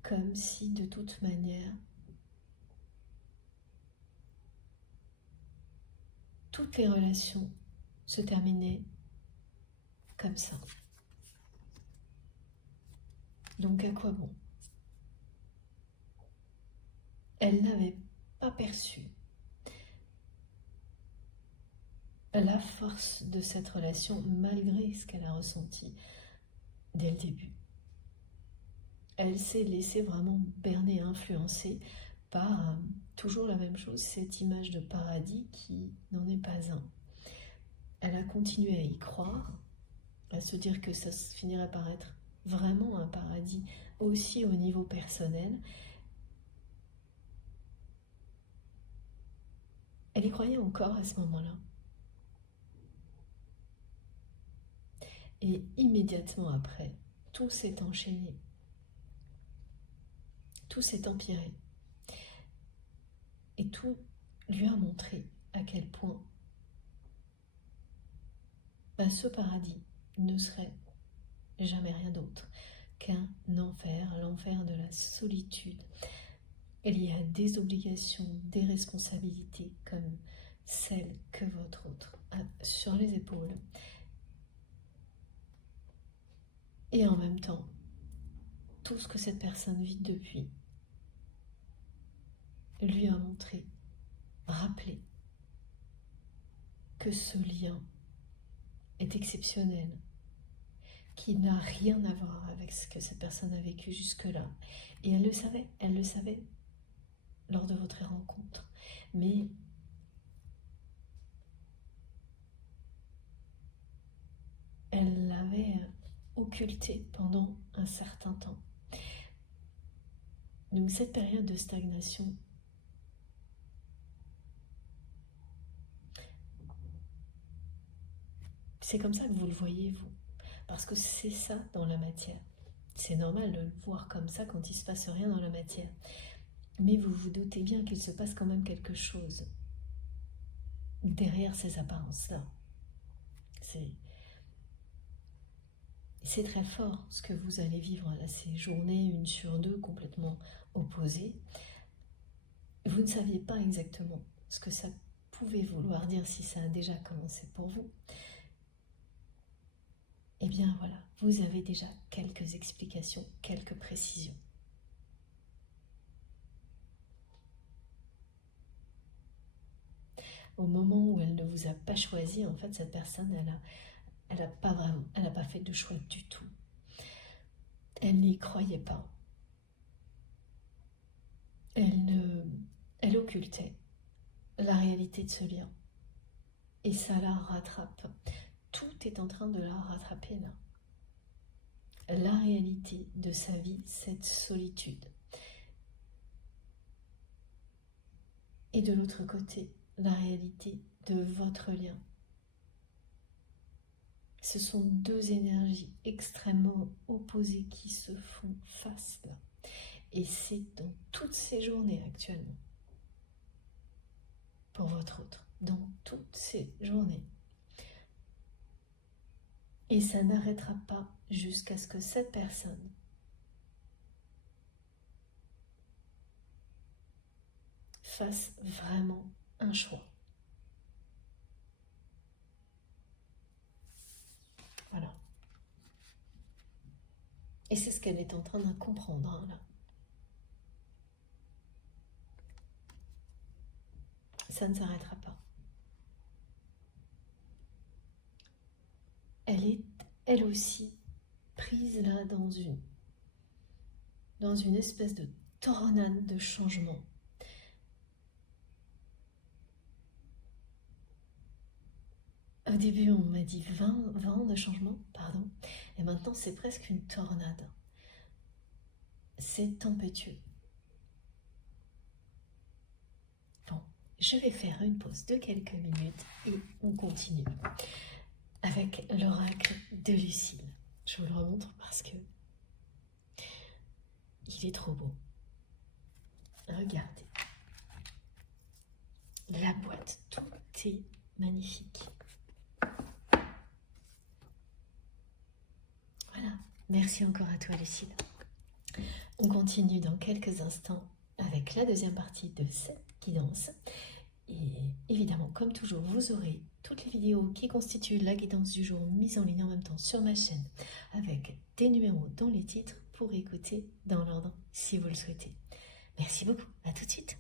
comme si de toute manière, toutes les relations se terminaient comme ça. Donc à quoi bon? Elle n'avait pas perçu la force de cette relation malgré ce qu'elle a ressenti dès le début. Elle s'est laissée vraiment berner, influencer par toujours la même chose, cette image de paradis qui n'en est pas un. Elle a continué à y croire, à se dire que ça finirait par être vraiment un paradis aussi au niveau personnel. Elle y croyait encore à ce moment-là. Et immédiatement après, tout s'est enchaîné. Tout s'est empiré. Et tout lui a montré à quel point ce paradis ne serait jamais rien d'autre qu'un enfer, l'enfer de la solitude. Il y a des obligations, des responsabilités comme celles que votre autre a sur les épaules. Et en même temps, tout ce que cette personne vit depuis lui a montré, rappelé que ce lien est exceptionnel, qui n'a rien à voir avec ce que cette personne a vécu jusque-là. Et elle le savait lors de votre rencontre. Mais elle l'avait occulté pendant un certain temps. Donc cette période de stagnation, c'est comme ça que vous le voyez, vous. Parce que c'est ça dans la matière. C'est normal de le voir comme ça quand il ne se passe rien dans la matière. Mais vous vous doutez bien qu'il se passe quand même quelque chose derrière ces apparences-là. C'est très fort ce que vous allez vivre là, ces journées, une sur deux, complètement opposées. Vous ne saviez pas exactement ce que ça pouvait vouloir dire si ça a déjà commencé pour vous. Eh bien voilà, vous avez déjà quelques explications, quelques précisions. Au moment où elle ne vous a pas choisi, en fait, cette personne, elle n'a pas fait de choix du tout. Elle n'y croyait pas. Elle occultait la réalité de ce lien. Et ça la rattrape tout est en train de la rattraper là. La réalité de sa vie, cette solitude. Et de l'autre côté, la réalité de votre lien. Ce sont deux énergies extrêmement opposées qui se font face là. Et c'est dans toutes ces journées actuellement. Pour votre autre. Dans toutes ces journées. Et ça n'arrêtera pas jusqu'à ce que cette personne fasse vraiment un choix. Voilà. Et c'est ce qu'elle est en train de comprendre, hein, là. Ça ne s'arrêtera pas. Elle est, elle aussi, prise là dans une espèce de tornade de changement. Au début, on m'a dit 20 ans de changement, pardon, et maintenant c'est presque une tornade. C'est tempétueux. Bon, je vais faire une pause de quelques minutes et on continue avec l'oracle de Lucille. Je vous le remontre parce que il est trop beau. Regardez. La boîte, tout est magnifique. Voilà. Merci encore à toi, Lucille. On continue dans quelques instants avec la deuxième partie de cette guidance. Et évidemment, comme toujours, vous aurez toutes les vidéos qui constituent la guidance du jour mises en ligne en même temps sur ma chaîne avec des numéros dans les titres pour écouter dans l'ordre si vous le souhaitez. Merci beaucoup, à tout de suite.